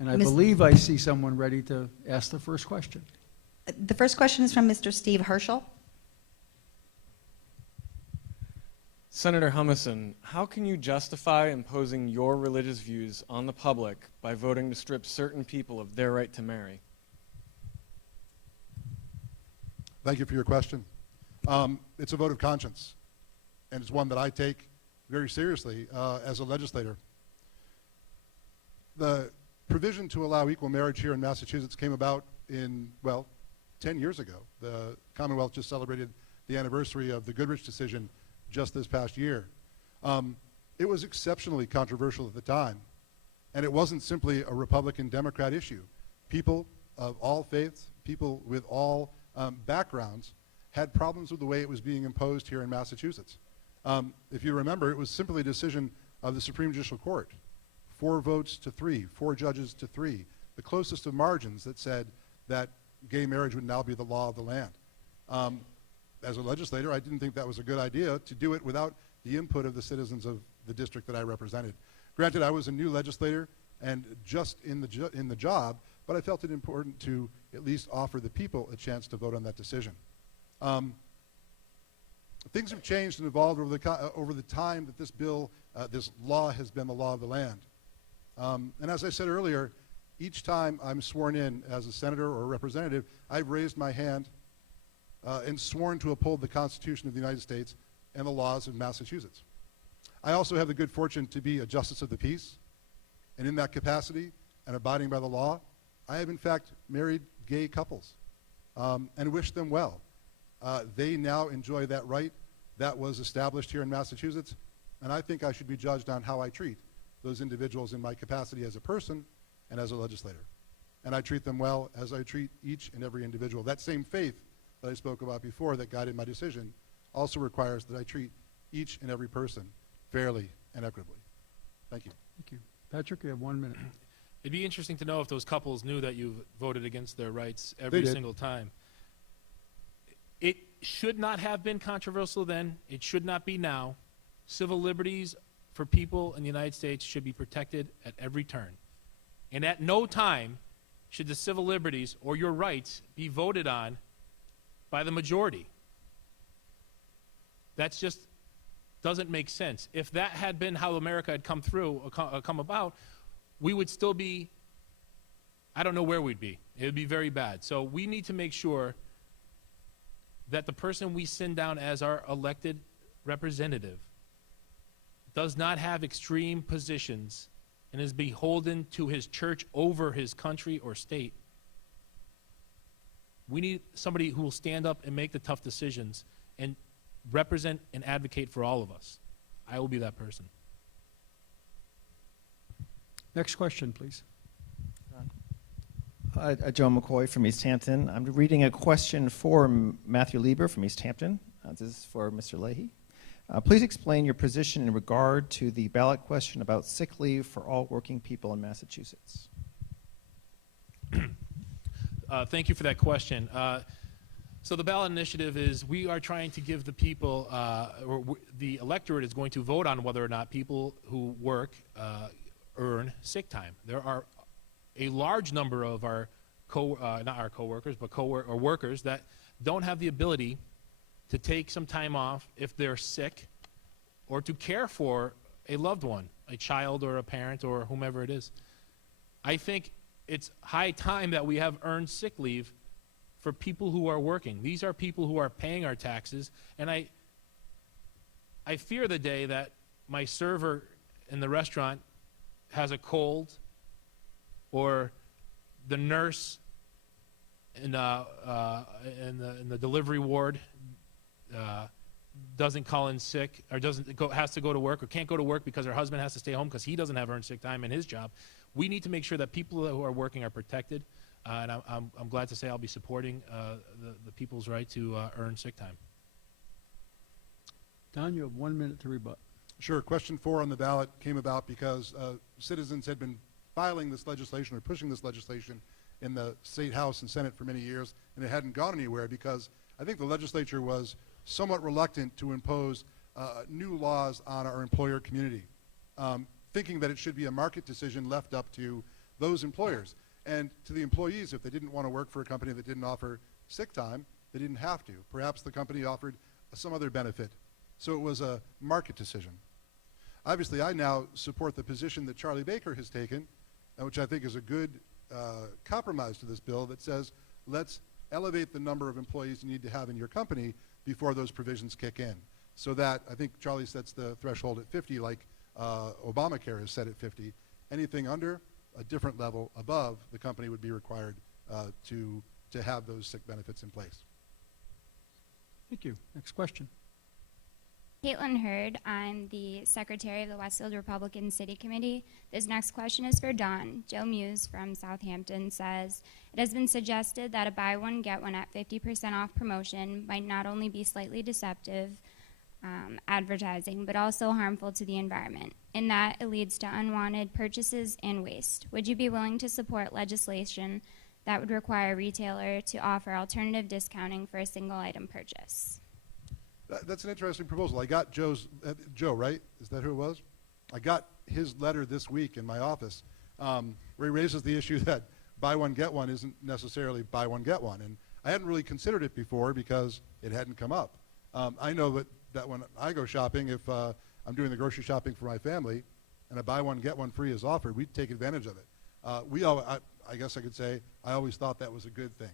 And I believe I see someone ready to ask the first question. The first question is from Mr. Steve Herschel. Senator Humison, how can you justify imposing your religious views on the public by voting to strip certain people of their right to marry? Thank you for your question. It's a vote of conscience, and it's one that I take very seriously as a legislator. The provision to allow equal marriage here in Massachusetts came about in, 10 years ago. The Commonwealth just celebrated the anniversary of the Goodrich decision just this past year. It was exceptionally controversial at the time, and it wasn't simply a Republican-Democrat issue. People of all faiths, people with all backgrounds, had problems with the way it was being imposed here in Massachusetts. If you remember, it was simply a decision of the Supreme Judicial Court. 4 votes to 3, 4 judges to 3, the closest of margins that said that gay marriage would now be the law of the land. As a legislator, I didn't think that was a good idea to do it without the input of the citizens of the district that I represented. Granted, I was a new legislator and just in the job, but I felt it important to at least offer the people a chance to vote on that decision. Things have changed and evolved over the time that this bill, this law has been the law of the land. And as I said earlier, each time I'm sworn in as a senator or a representative, I've raised my hand and sworn to uphold the Constitution of the United States and the laws of Massachusetts. I also have the good fortune to be a justice of the peace, and in that capacity and abiding by the law, I have in fact married gay couples and wish them well. They now enjoy that right that was established here in Massachusetts, and I think I should be judged on how I treat those individuals in my capacity as a person and as a legislator. And I treat them well as I treat each and every individual. That same faith that I spoke about before that guided my decision also requires that I treat each and every person fairly and equitably. Thank you. Thank you. Patrick, you have 1 minute. It'd be interesting to know if those couples knew that you voted against their rights every did. single time. It should not have been controversial then. It should not be now. Civil liberties for people in the United States should be protected at every turn. And at no time should the civil liberties or your rights be voted on by the majority. That's just doesn't make sense. If that had been how America had come through, or come about, we would still be, I don't know where we'd be. It would be very bad. So we need to make sure that the person we send down as our elected representative does not have extreme positions and is beholden to his church over his country or state. We need somebody who will stand up and make the tough decisions and represent and advocate for all of us. I will be that person. Next question, please. Joe McCoy from East Hampton. I'm reading a question for Matthew Lieber from East Hampton. This is for Mr. Leahy. Please explain your position in regard to the ballot question about sick leave for all working people in Massachusetts. Thank you for that question. So the ballot initiative is we are trying to give the people, the electorate is going to vote on whether or not people who work earn sick time. There are a large number of our not our coworkers, but workers that don't have the ability to take some time off if they're sick or to care for a loved one, a child or a parent or whomever it is. I think it's high time that we have earned sick leave for people who are working. These are people who are paying our taxes, and I fear the day that my server in the restaurant has a cold, or the nurse in the delivery ward doesn't call in sick, or has to go to work, or can't go to work because her husband has to stay home because he doesn't have earned sick time in his job. We need to make sure that people who are working are protected, and I'm glad to say I'll be supporting the people's right to earn sick time. Don, you have 1 minute to rebut. Sure. Question 4 on the ballot came about because citizens had been filing this legislation or pushing this legislation in the State House and Senate for many years, and it hadn't gone anywhere because I think the legislature was somewhat reluctant to impose new laws on our employer community, thinking that it should be a market decision left up to those employers. And to the employees, if they didn't want to work for a company that didn't offer sick time, they didn't have to. Perhaps the company offered some other benefit. So it was a market decision. Obviously, I now support the position that Charlie Baker has taken, which I think is a good compromise to this bill that says, let's elevate the number of employees you need to have in your company before those provisions kick in. So that, I think Charlie sets the threshold at 50, like Obamacare is set at 50. Anything under, a different level above, the company would be required to have those sick benefits in place. Thank you. Next question. Caitlin Hurd, I'm the secretary of the Westfield Republican City Committee. This next question is for Don. Joe Muse from Southampton says, it has been suggested that a buy one, get one at 50% off promotion might not only be slightly deceptive advertising, but also harmful to the environment, in that it leads to unwanted purchases and waste. Would you be willing to support legislation that would require a retailer to offer alternative discounting for a single item purchase? That's an interesting proposal. I got Joe's, Joe, right? Is that who it was? I got his letter this week in my office where he raises the issue that buy one, get one isn't necessarily buy one, get one. And I hadn't really considered it before because it hadn't come up. I know that when I go shopping, if I'm doing the grocery shopping for my family and a buy one, get one free is offered, we take advantage of it. I guess I could say I always thought that was a good thing.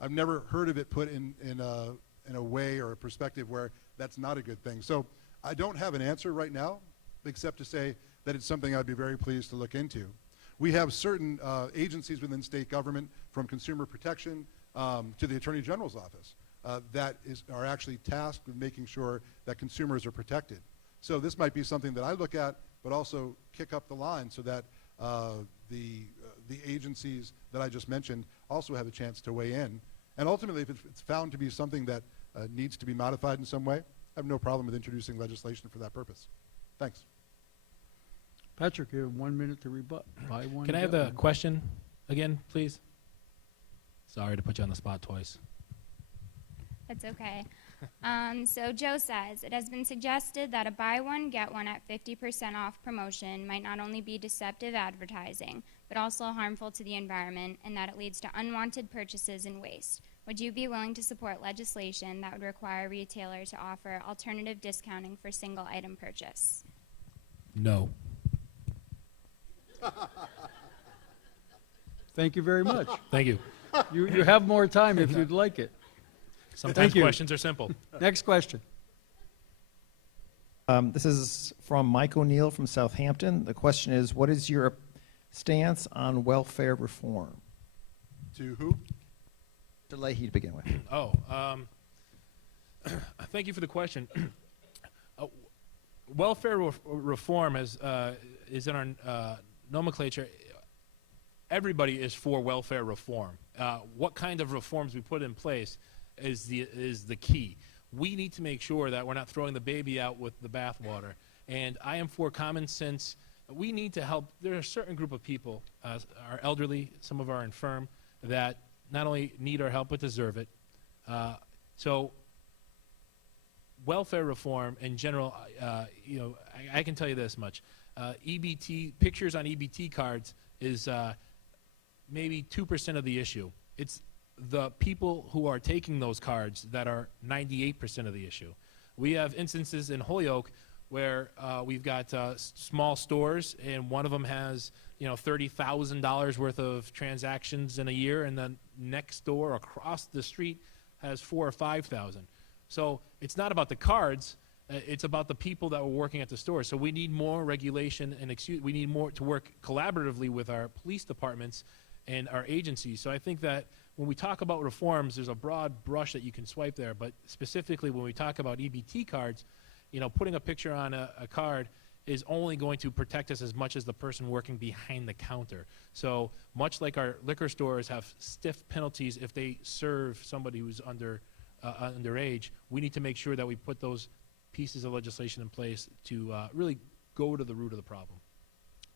I've never heard of it put in a way or a perspective where that's not a good thing. So I don't have an answer right now, except to say that it's something I'd be very pleased to look into. We have certain agencies within state government, from consumer protection to the Attorney General's office, that are actually tasked with making sure that consumers are protected. So this might be something that I look at, but also kick up the line so that the agencies that I just mentioned also have a chance to weigh in. And ultimately, if it's found to be something that needs to be modified in some way, I have no problem with introducing legislation for that purpose. Thanks. Patrick, you have 1 minute to rebut. Buy one, Can I have get the one. question again, please? Sorry to put you on the spot twice. That's okay. So Joe says, it has been suggested that a buy one, get one at 50% off promotion might not only be deceptive advertising, but also harmful to the environment, and that it leads to unwanted purchases and waste. Would you be willing to support legislation that would require a retailer to offer alternative discounting for single item purchase? No. Thank you very much. Thank you. You have more time if you'd like it. Sometimes Thank you. questions are simple. Next question. This is from Mike O'Neill from Southampton. The question is, what is your stance on welfare reform? To who? Mr. Leahy to begin with. Oh, thank you for the question. Welfare reform is in our nomenclature. Everybody is for welfare reform. What kind of reforms we put in place is the key. We need to make sure that we're not throwing the baby out with the bathwater. And I am for common sense. We need to help. There are a certain group of people, our elderly, some of our infirm, that not only need our help but deserve it. So welfare reform in general, I can tell you this much. EBT, pictures on EBT cards is maybe 2% of the issue. It's the people who are taking those cards that are 98% of the issue. We have instances in Holyoke where we've got small stores, and one of them has $30,000 worth of transactions in a year, and the next door across the street has 4,000 or 5,000. So it's not about the cards; it's about the people that were working at the store. So we need more regulation, and we need more to work collaboratively with our police departments and our agencies. So I think that when we talk about reforms, there's a broad brush that you can swipe there, but specifically when we talk about EBT cards, putting a picture on a card is only going to protect us as much as the person working behind the counter. So much like our liquor stores have stiff penalties if they serve somebody who's underage, we need to make sure that we put those pieces of legislation in place to really go to the root of the problem.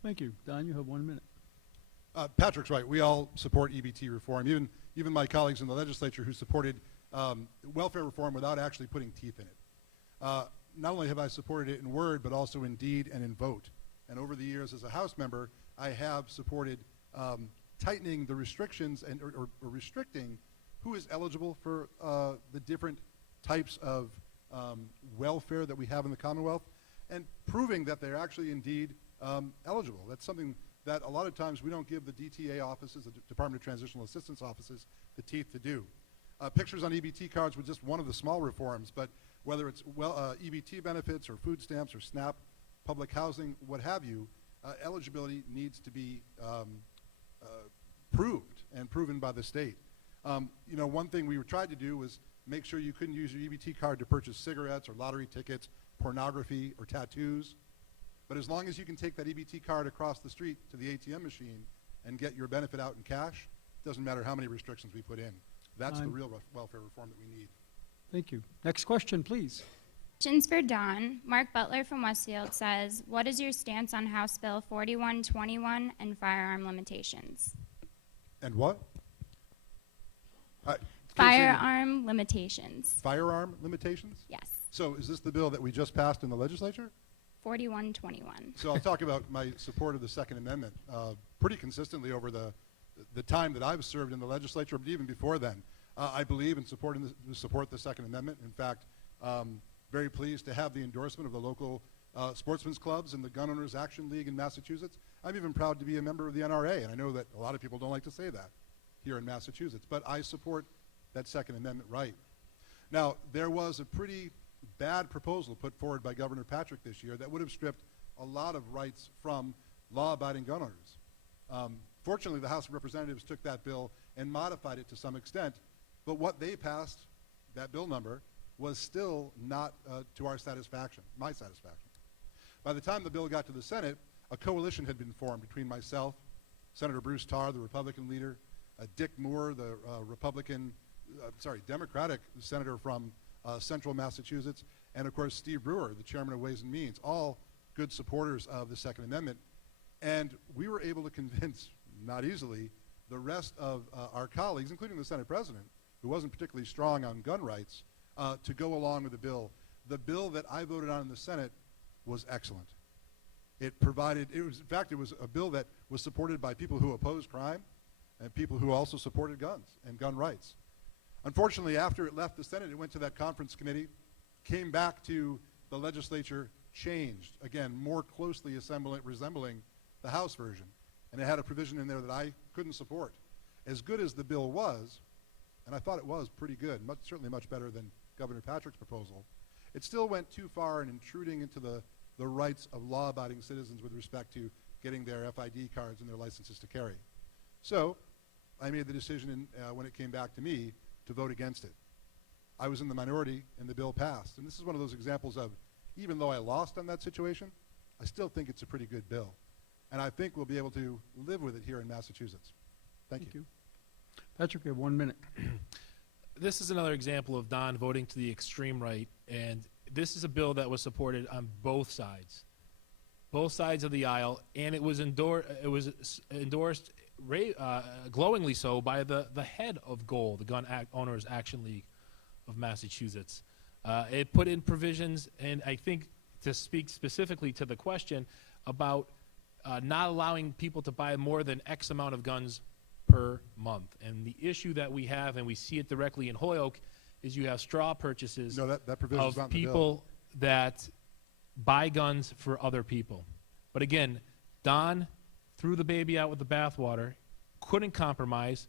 Thank you. Don, you have 1 minute. Patrick's right. We all support EBT reform. Even my colleagues in the legislature who supported welfare reform without actually putting teeth in it. Not only have I supported it in word, but also in deed and in vote. And over the years as a House member, I have supported tightening the restrictions or restricting who is eligible for the different types of welfare that we have in the Commonwealth, and proving that they're actually indeed eligible. That's something that a lot of times we don't give the DTA offices, the Department of Transitional Assistance offices, the teeth to do. Pictures on EBT cards were just one of the small reforms, but whether it's EBT benefits or food stamps or SNAP, public housing, what have you, eligibility needs to be proved and proven by the state. One thing we tried to do was make sure you couldn't use your EBT card to purchase cigarettes or lottery tickets, pornography, or tattoos. But as long as you can take that EBT card across the street to the ATM machine and get your benefit out in cash, it doesn't matter how many restrictions we put in. That's the real welfare reform that we need. Thank you. Next question, please. Questions for Don. Mark Butler from Westfield says, what is your stance on House Bill 4121 and firearm limitations? And what? Firearm limitations. Firearm limitations? Yes. So is this the bill that we just passed in the legislature? 4121. So I'll talk about my support of the Second Amendment pretty consistently over the time that I've served in the legislature, but even before then. I believe in support the Second Amendment. In fact, very pleased to have the endorsement of the local sportsmen's clubs and the Gun Owners Action League in Massachusetts. I'm even proud to be a member of the NRA, and I know that a lot of people don't like to say that here in Massachusetts, but I support that Second Amendment right. Now, there was a pretty bad proposal put forward by Governor Patrick this year that would have stripped a lot of rights from law-abiding gun owners. Fortunately, the House of Representatives took that bill and modified it to some extent, but what they passed, that bill number, was still not to our satisfaction, my satisfaction. By the time the bill got to the Senate, a coalition had been formed between myself, Senator Bruce Tarr, the Republican leader, Dick Moore, the Democratic senator from central Massachusetts, and of course Steve Brewer, the chairman of Ways and Means, all good supporters of the Second Amendment. And we were able to convince, not easily, the rest of our colleagues, including the Senate President, who wasn't particularly strong on gun rights, to go along with the bill. The bill that I voted on in the Senate was excellent. It was a bill that was supported by people who opposed crime and people who also supported guns and gun rights. Unfortunately, after it left the Senate, it went to that conference committee, came back to the legislature, changed, again, more closely resembling the House version. And it had a provision in there that I couldn't support. As good as the bill was, and I thought it was pretty good, certainly much better than Governor Patrick's proposal, it still went too far in intruding into the rights of law-abiding citizens with respect to getting their FID cards and their licenses to carry. So I made the decision when it came back to me to vote against it. I was in the minority and the bill passed. And this is one of those examples of, even though I lost on that situation, I still think it's a pretty good bill. And I think we'll be able to live with it here in Massachusetts. Thank you. Patrick, you have 1 minute. This is another example of Don voting to the extreme right, and this is a bill that was supported on both sides of the aisle, and it was endorsed glowingly so by the head of GOAL, the Gun Owners Action League of Massachusetts. It put in provisions, and I think to speak specifically to the question about not allowing people to buy more than X amount of guns per month. And the issue that we have, and we see it directly in Holyoke, is you have straw purchases that provision's not of in the bill. people that buy guns for other people. But again, Don threw the baby out with the bathwater, couldn't compromise,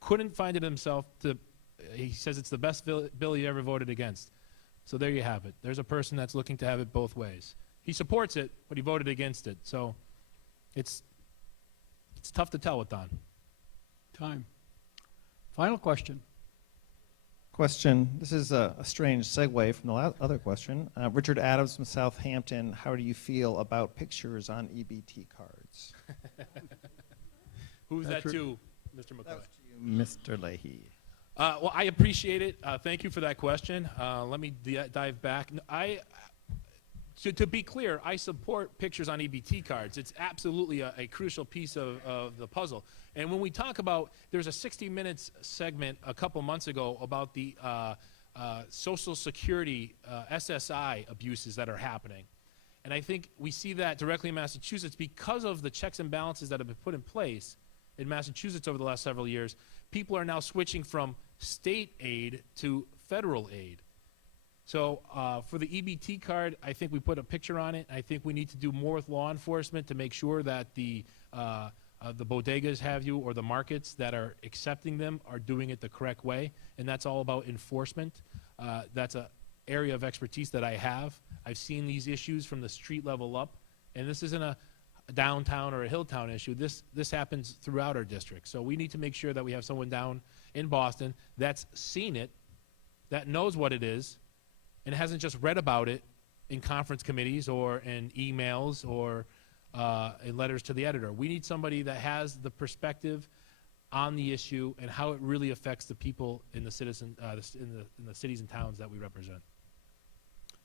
couldn't find it himself he says it's the best bill he ever voted against. So there you have it. There's a person that's looking to have it both ways. He supports it, but he voted against it. So it's tough to tell with Don. Time. Final question. Question. This is a strange segue from the other question. Richard Adams from Southampton. How do you feel about pictures on EBT cards? Who's That's that to, Mr. McCoy? That was to you, Mr. Leahy. Well, I appreciate it. Thank you for that question. Let me dive back. To be clear, I support pictures on EBT cards. It's absolutely a crucial piece of the puzzle. And when we talk about, there's a 60 Minutes segment a couple months ago about the Social Security SSI abuses that are happening. And I think we see that directly in Massachusetts because of the checks and balances that have been put in place in Massachusetts over the last several years. People are now switching from state aid to federal aid. So for the EBT card, I think we put a picture on it. I think we need to do more with law enforcement to make sure that the bodegas have you, or the markets that are accepting them, are doing it the correct way. And that's all about enforcement. That's an area of expertise that I have. I've seen these issues from the street level up. And this isn't a downtown or a Hilltown issue. This happens throughout our district. So we need to make sure that we have someone down in Boston that's seen it, that knows what it is, and hasn't just read about it in conference committees or in emails or in letters to the editor. We need somebody that has the perspective on the issue and how it really affects the people in the in the cities and towns that we represent.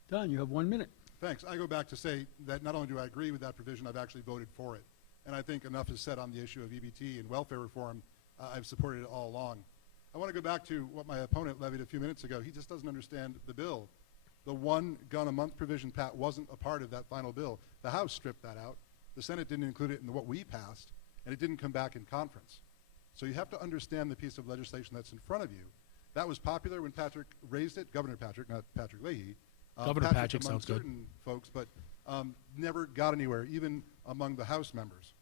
Don, you have 1 minute. Thanks. I go back to say that not only do I agree with that provision, I've actually voted for it. And I think enough is said on the issue of EBT and welfare reform. I've supported it all along. I want to go back to what my opponent levied a few minutes ago. He just doesn't understand the bill. The one gun a month provision, Pat, wasn't a part of that final bill. The House stripped that out. The Senate didn't include it in what we passed, and it didn't come back in conference. So you have to understand the piece of legislation that's in front of you. That was popular when Patrick raised it, Governor Patrick, not Patrick Leahy. Governor Patrick among sounds good. certain folks, but never got anywhere, even among the House members.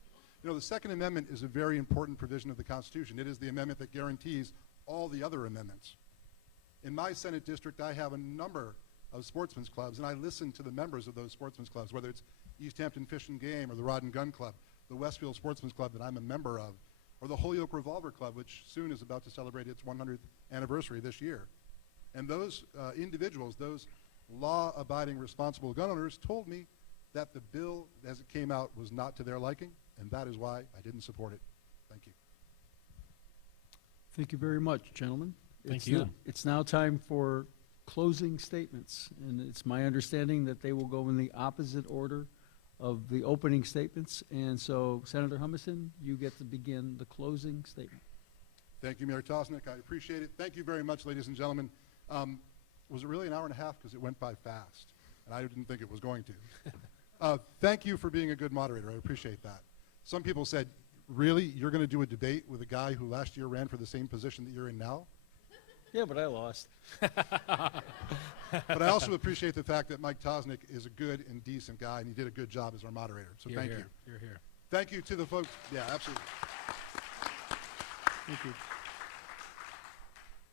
You know, the Second Amendment is a very important provision of the Constitution. It is the amendment that guarantees all the other amendments. In my Senate district, I have a number of sportsmen's clubs, and I listen to the members of those sportsmen's clubs, whether it's East Hampton Fish and Game or the Rod and Gun Club, the Westfield Sportsman's Club that I'm a member of, or the Holyoke Revolver Club, which soon is about to celebrate its 100th anniversary this year. And those individuals, those law-abiding, responsible gun owners, told me that the bill as it came out was not to their liking, and that is why I didn't support it. Thank you. Thank you very much, gentlemen. Thank you. It's now time for closing statements, and it's my understanding that they will go in the opposite order of the opening statements. And so, Senator Humison, you get to begin the closing statement. Thank you, Mayor Tosnick. I appreciate it. Thank you very much, ladies and gentlemen. Was it really an hour and a half? Because it went by fast, and I didn't think it was going to. Thank you for being a good moderator. I appreciate that. Some people said, really, you're going to do a debate with a guy who last year ran for the same position that you're in now? Yeah, but I lost. But I also appreciate the fact that Mike Tosnick is a good and decent guy, and he did a good job as our moderator. So thank you. You're here. Thank you to the folks. Yeah, absolutely. Thank you.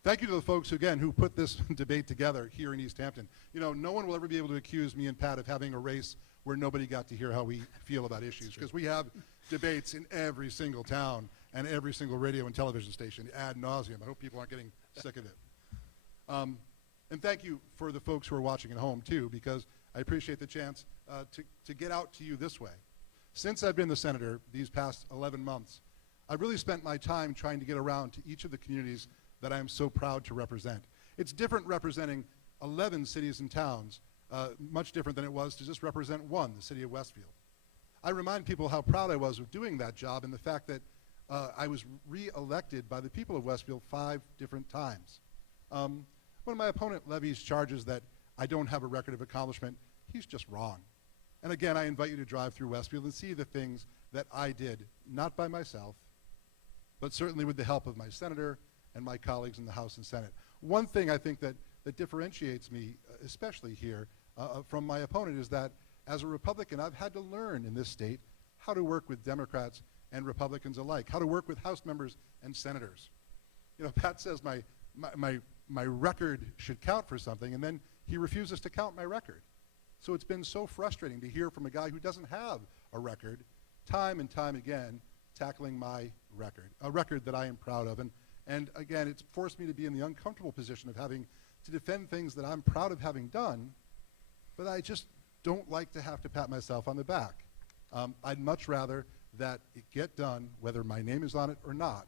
Thank you to the folks, again, who put this debate together here in East Hampton. You know, no one will ever be able to accuse me and Pat of having a race where nobody got to hear how we feel about issues, because we have debates in every single town and every single radio and television station ad nauseum. I hope people aren't getting sick of it. And thank you for the folks who are watching at home, too, because I appreciate the chance to get out to you this way. Since I've been the senator these past 11 months, I've really spent my time trying to get around to each of the communities that I am so proud to represent. It's different representing 11 cities and towns, much different than it was to just represent one, the city of Westfield. I remind people how proud I was of doing that job and the fact that I was re-elected by the people of Westfield 5 different times. When my opponent levies charges that I don't have a record of accomplishment, he's just wrong. And again, I invite you to drive through Westfield and see the things that I did, not by myself, but certainly with the help of my senator and my colleagues in the House and Senate. One thing I think that differentiates me, especially here, from my opponent is that as a Republican, I've had to learn in this state how to work with Democrats and Republicans alike, how to work with House members and senators. You know, Pat says my record should count for something, and then he refuses to count my record. So it's been so frustrating to hear from a guy who doesn't have a record, time and time again, tackling my record, a record that I am proud of. And again, it's forced me to be in the uncomfortable position of having to defend things that I'm proud of having done, but I just don't like to have to pat myself on the back. I'd much rather that it get done, whether my name is on it or not,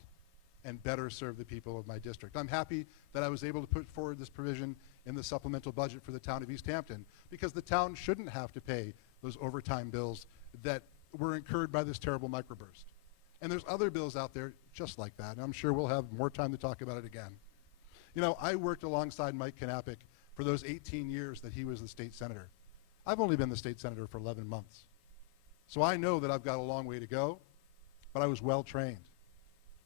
and better serve the people of my district. I'm happy that I was able to put forward this provision in the supplemental budget for the town of East Hampton, because the town shouldn't have to pay those overtime bills that were incurred by this terrible microburst. And there's other bills out there just like that, and I'm sure we'll have more time to talk about it again. You know, I worked alongside Mike Knappich for those 18 years that he was the state senator. I've only been the state senator for 11 months. So I know that I've got a long way to go, but I was well trained.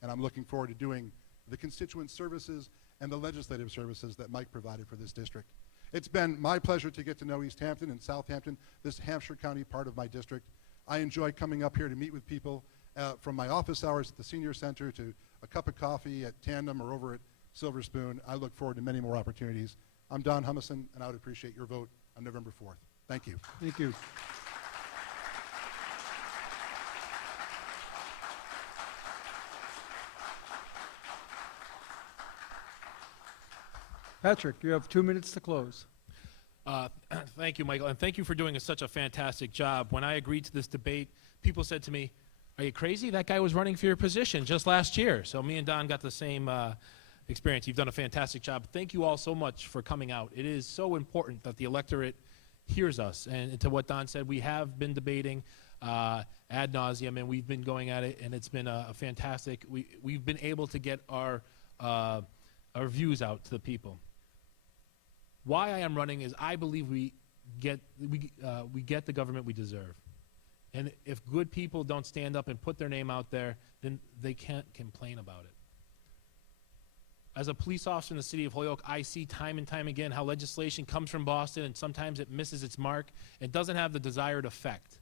And I'm looking forward to doing the constituent services and the legislative services that Mike provided for this district. It's been my pleasure to get to know East Hampton and Southampton, this Hampshire County part of my district. I enjoy coming up here to meet with people from my office hours at the Senior Center to a cup of coffee at Tandem or over at Silver Spoon. I look forward to many more opportunities. I'm Don Humison, and I would appreciate your vote on November 4th. Thank you. Thank you. Patrick, you have 2 minutes to close. Thank you, Michael, and thank you for doing such a fantastic job. When I agreed to this debate, people said to me, "Are you crazy? That guy was running for your position just last year." So me and Don got the same experience. You've done a fantastic job. Thank you all so much for coming out. It is so important that the electorate hears us. And to what Don said, we have been debating ad nauseum, and we've been going at it, and it's been a fantastic. We've been able to get our views out to the people. Why I am running is I believe we get the government we deserve. And if good people don't stand up and put their name out there, then they can't complain about it. As a police officer in the city of Holyoke, I see time and time again how legislation comes from Boston and sometimes it misses its mark and doesn't have the desired effect.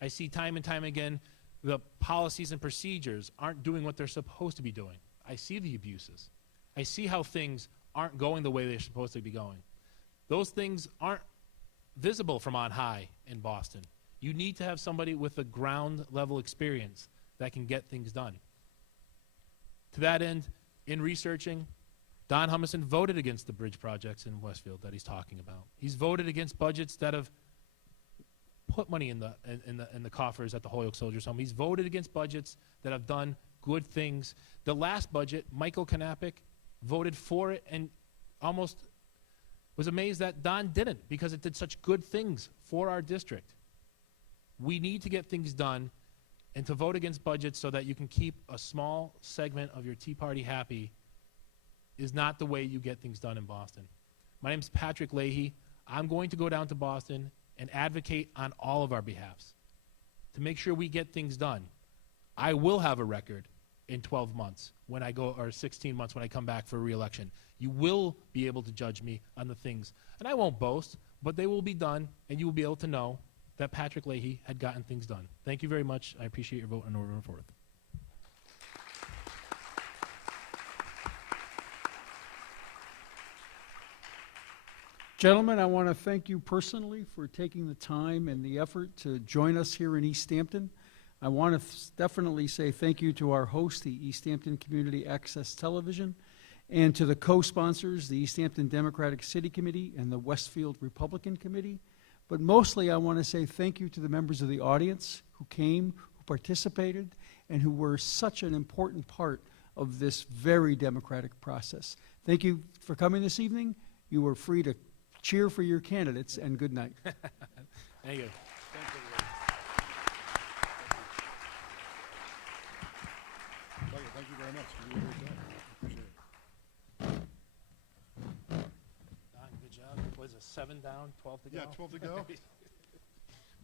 I see time and time again the policies and procedures aren't doing what they're supposed to be doing. I see the abuses. I see how things aren't going the way they're supposed to be going. Those things aren't visible from on high in Boston. You need to have somebody with a ground level experience that can get things done. To that end, in researching, Don Humison voted against the bridge projects in Westfield that he's talking about. He's voted against budgets that have put money in the coffers at the Holyoke Soldiers Home. He's voted against budgets that have done good things. The last budget, Michael Knappich voted for it and almost was amazed that Don didn't, because it did such good things for our district. We need to get things done, and to vote against budgets so that you can keep a small segment of your Tea Party happy is not the way you get things done in Boston. My name's Patrick Leahy. I'm going to go down to Boston and advocate on all of our behalfs to make sure we get things done. I will have a record in 12 months when I go, or 16 months when I come back for re-election. You will be able to judge me on the things, and I won't boast, but they will be done, and you will be able to know that Patrick Leahy had gotten things done. Thank you very much. I appreciate your vote on November 4th. Gentlemen, I want to thank you personally for taking the time and the effort to join us here in East Hampton. I want to definitely say thank you to our host, the East Hampton Community Access Television, and to the co-sponsors, the East Hampton Democratic City Committee and the Westfield Republican Committee. But mostly I want to say thank you to the members of the audience who came, who participated, and who were such an important part of this very democratic process. Thank you for coming this evening. You are free to cheer for your candidates, and good night. Thank you. Thank you very much. You did a great job. Appreciate it. Don, good job. What is it, 7 down, 12 to go? Yeah, 12 to go.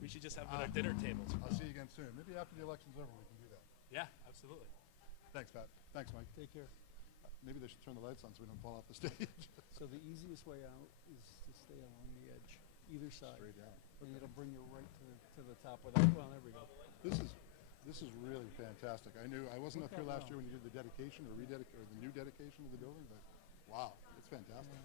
We should just have it at our dinner tables. I'll see you again soon. Maybe after the election's over, we can do that. Yeah, absolutely. Thanks, Pat. Thanks, Mike. Take care. Maybe they should turn the lights on so we don't fall off the stage. So the easiest way out is to stay along the edge, either side. Straight down. And it'll bring you right to the top without, well, there we go. This is really fantastic. I wasn't up here last year when you did the dedication or the new dedication of the building, but wow, it's fantastic.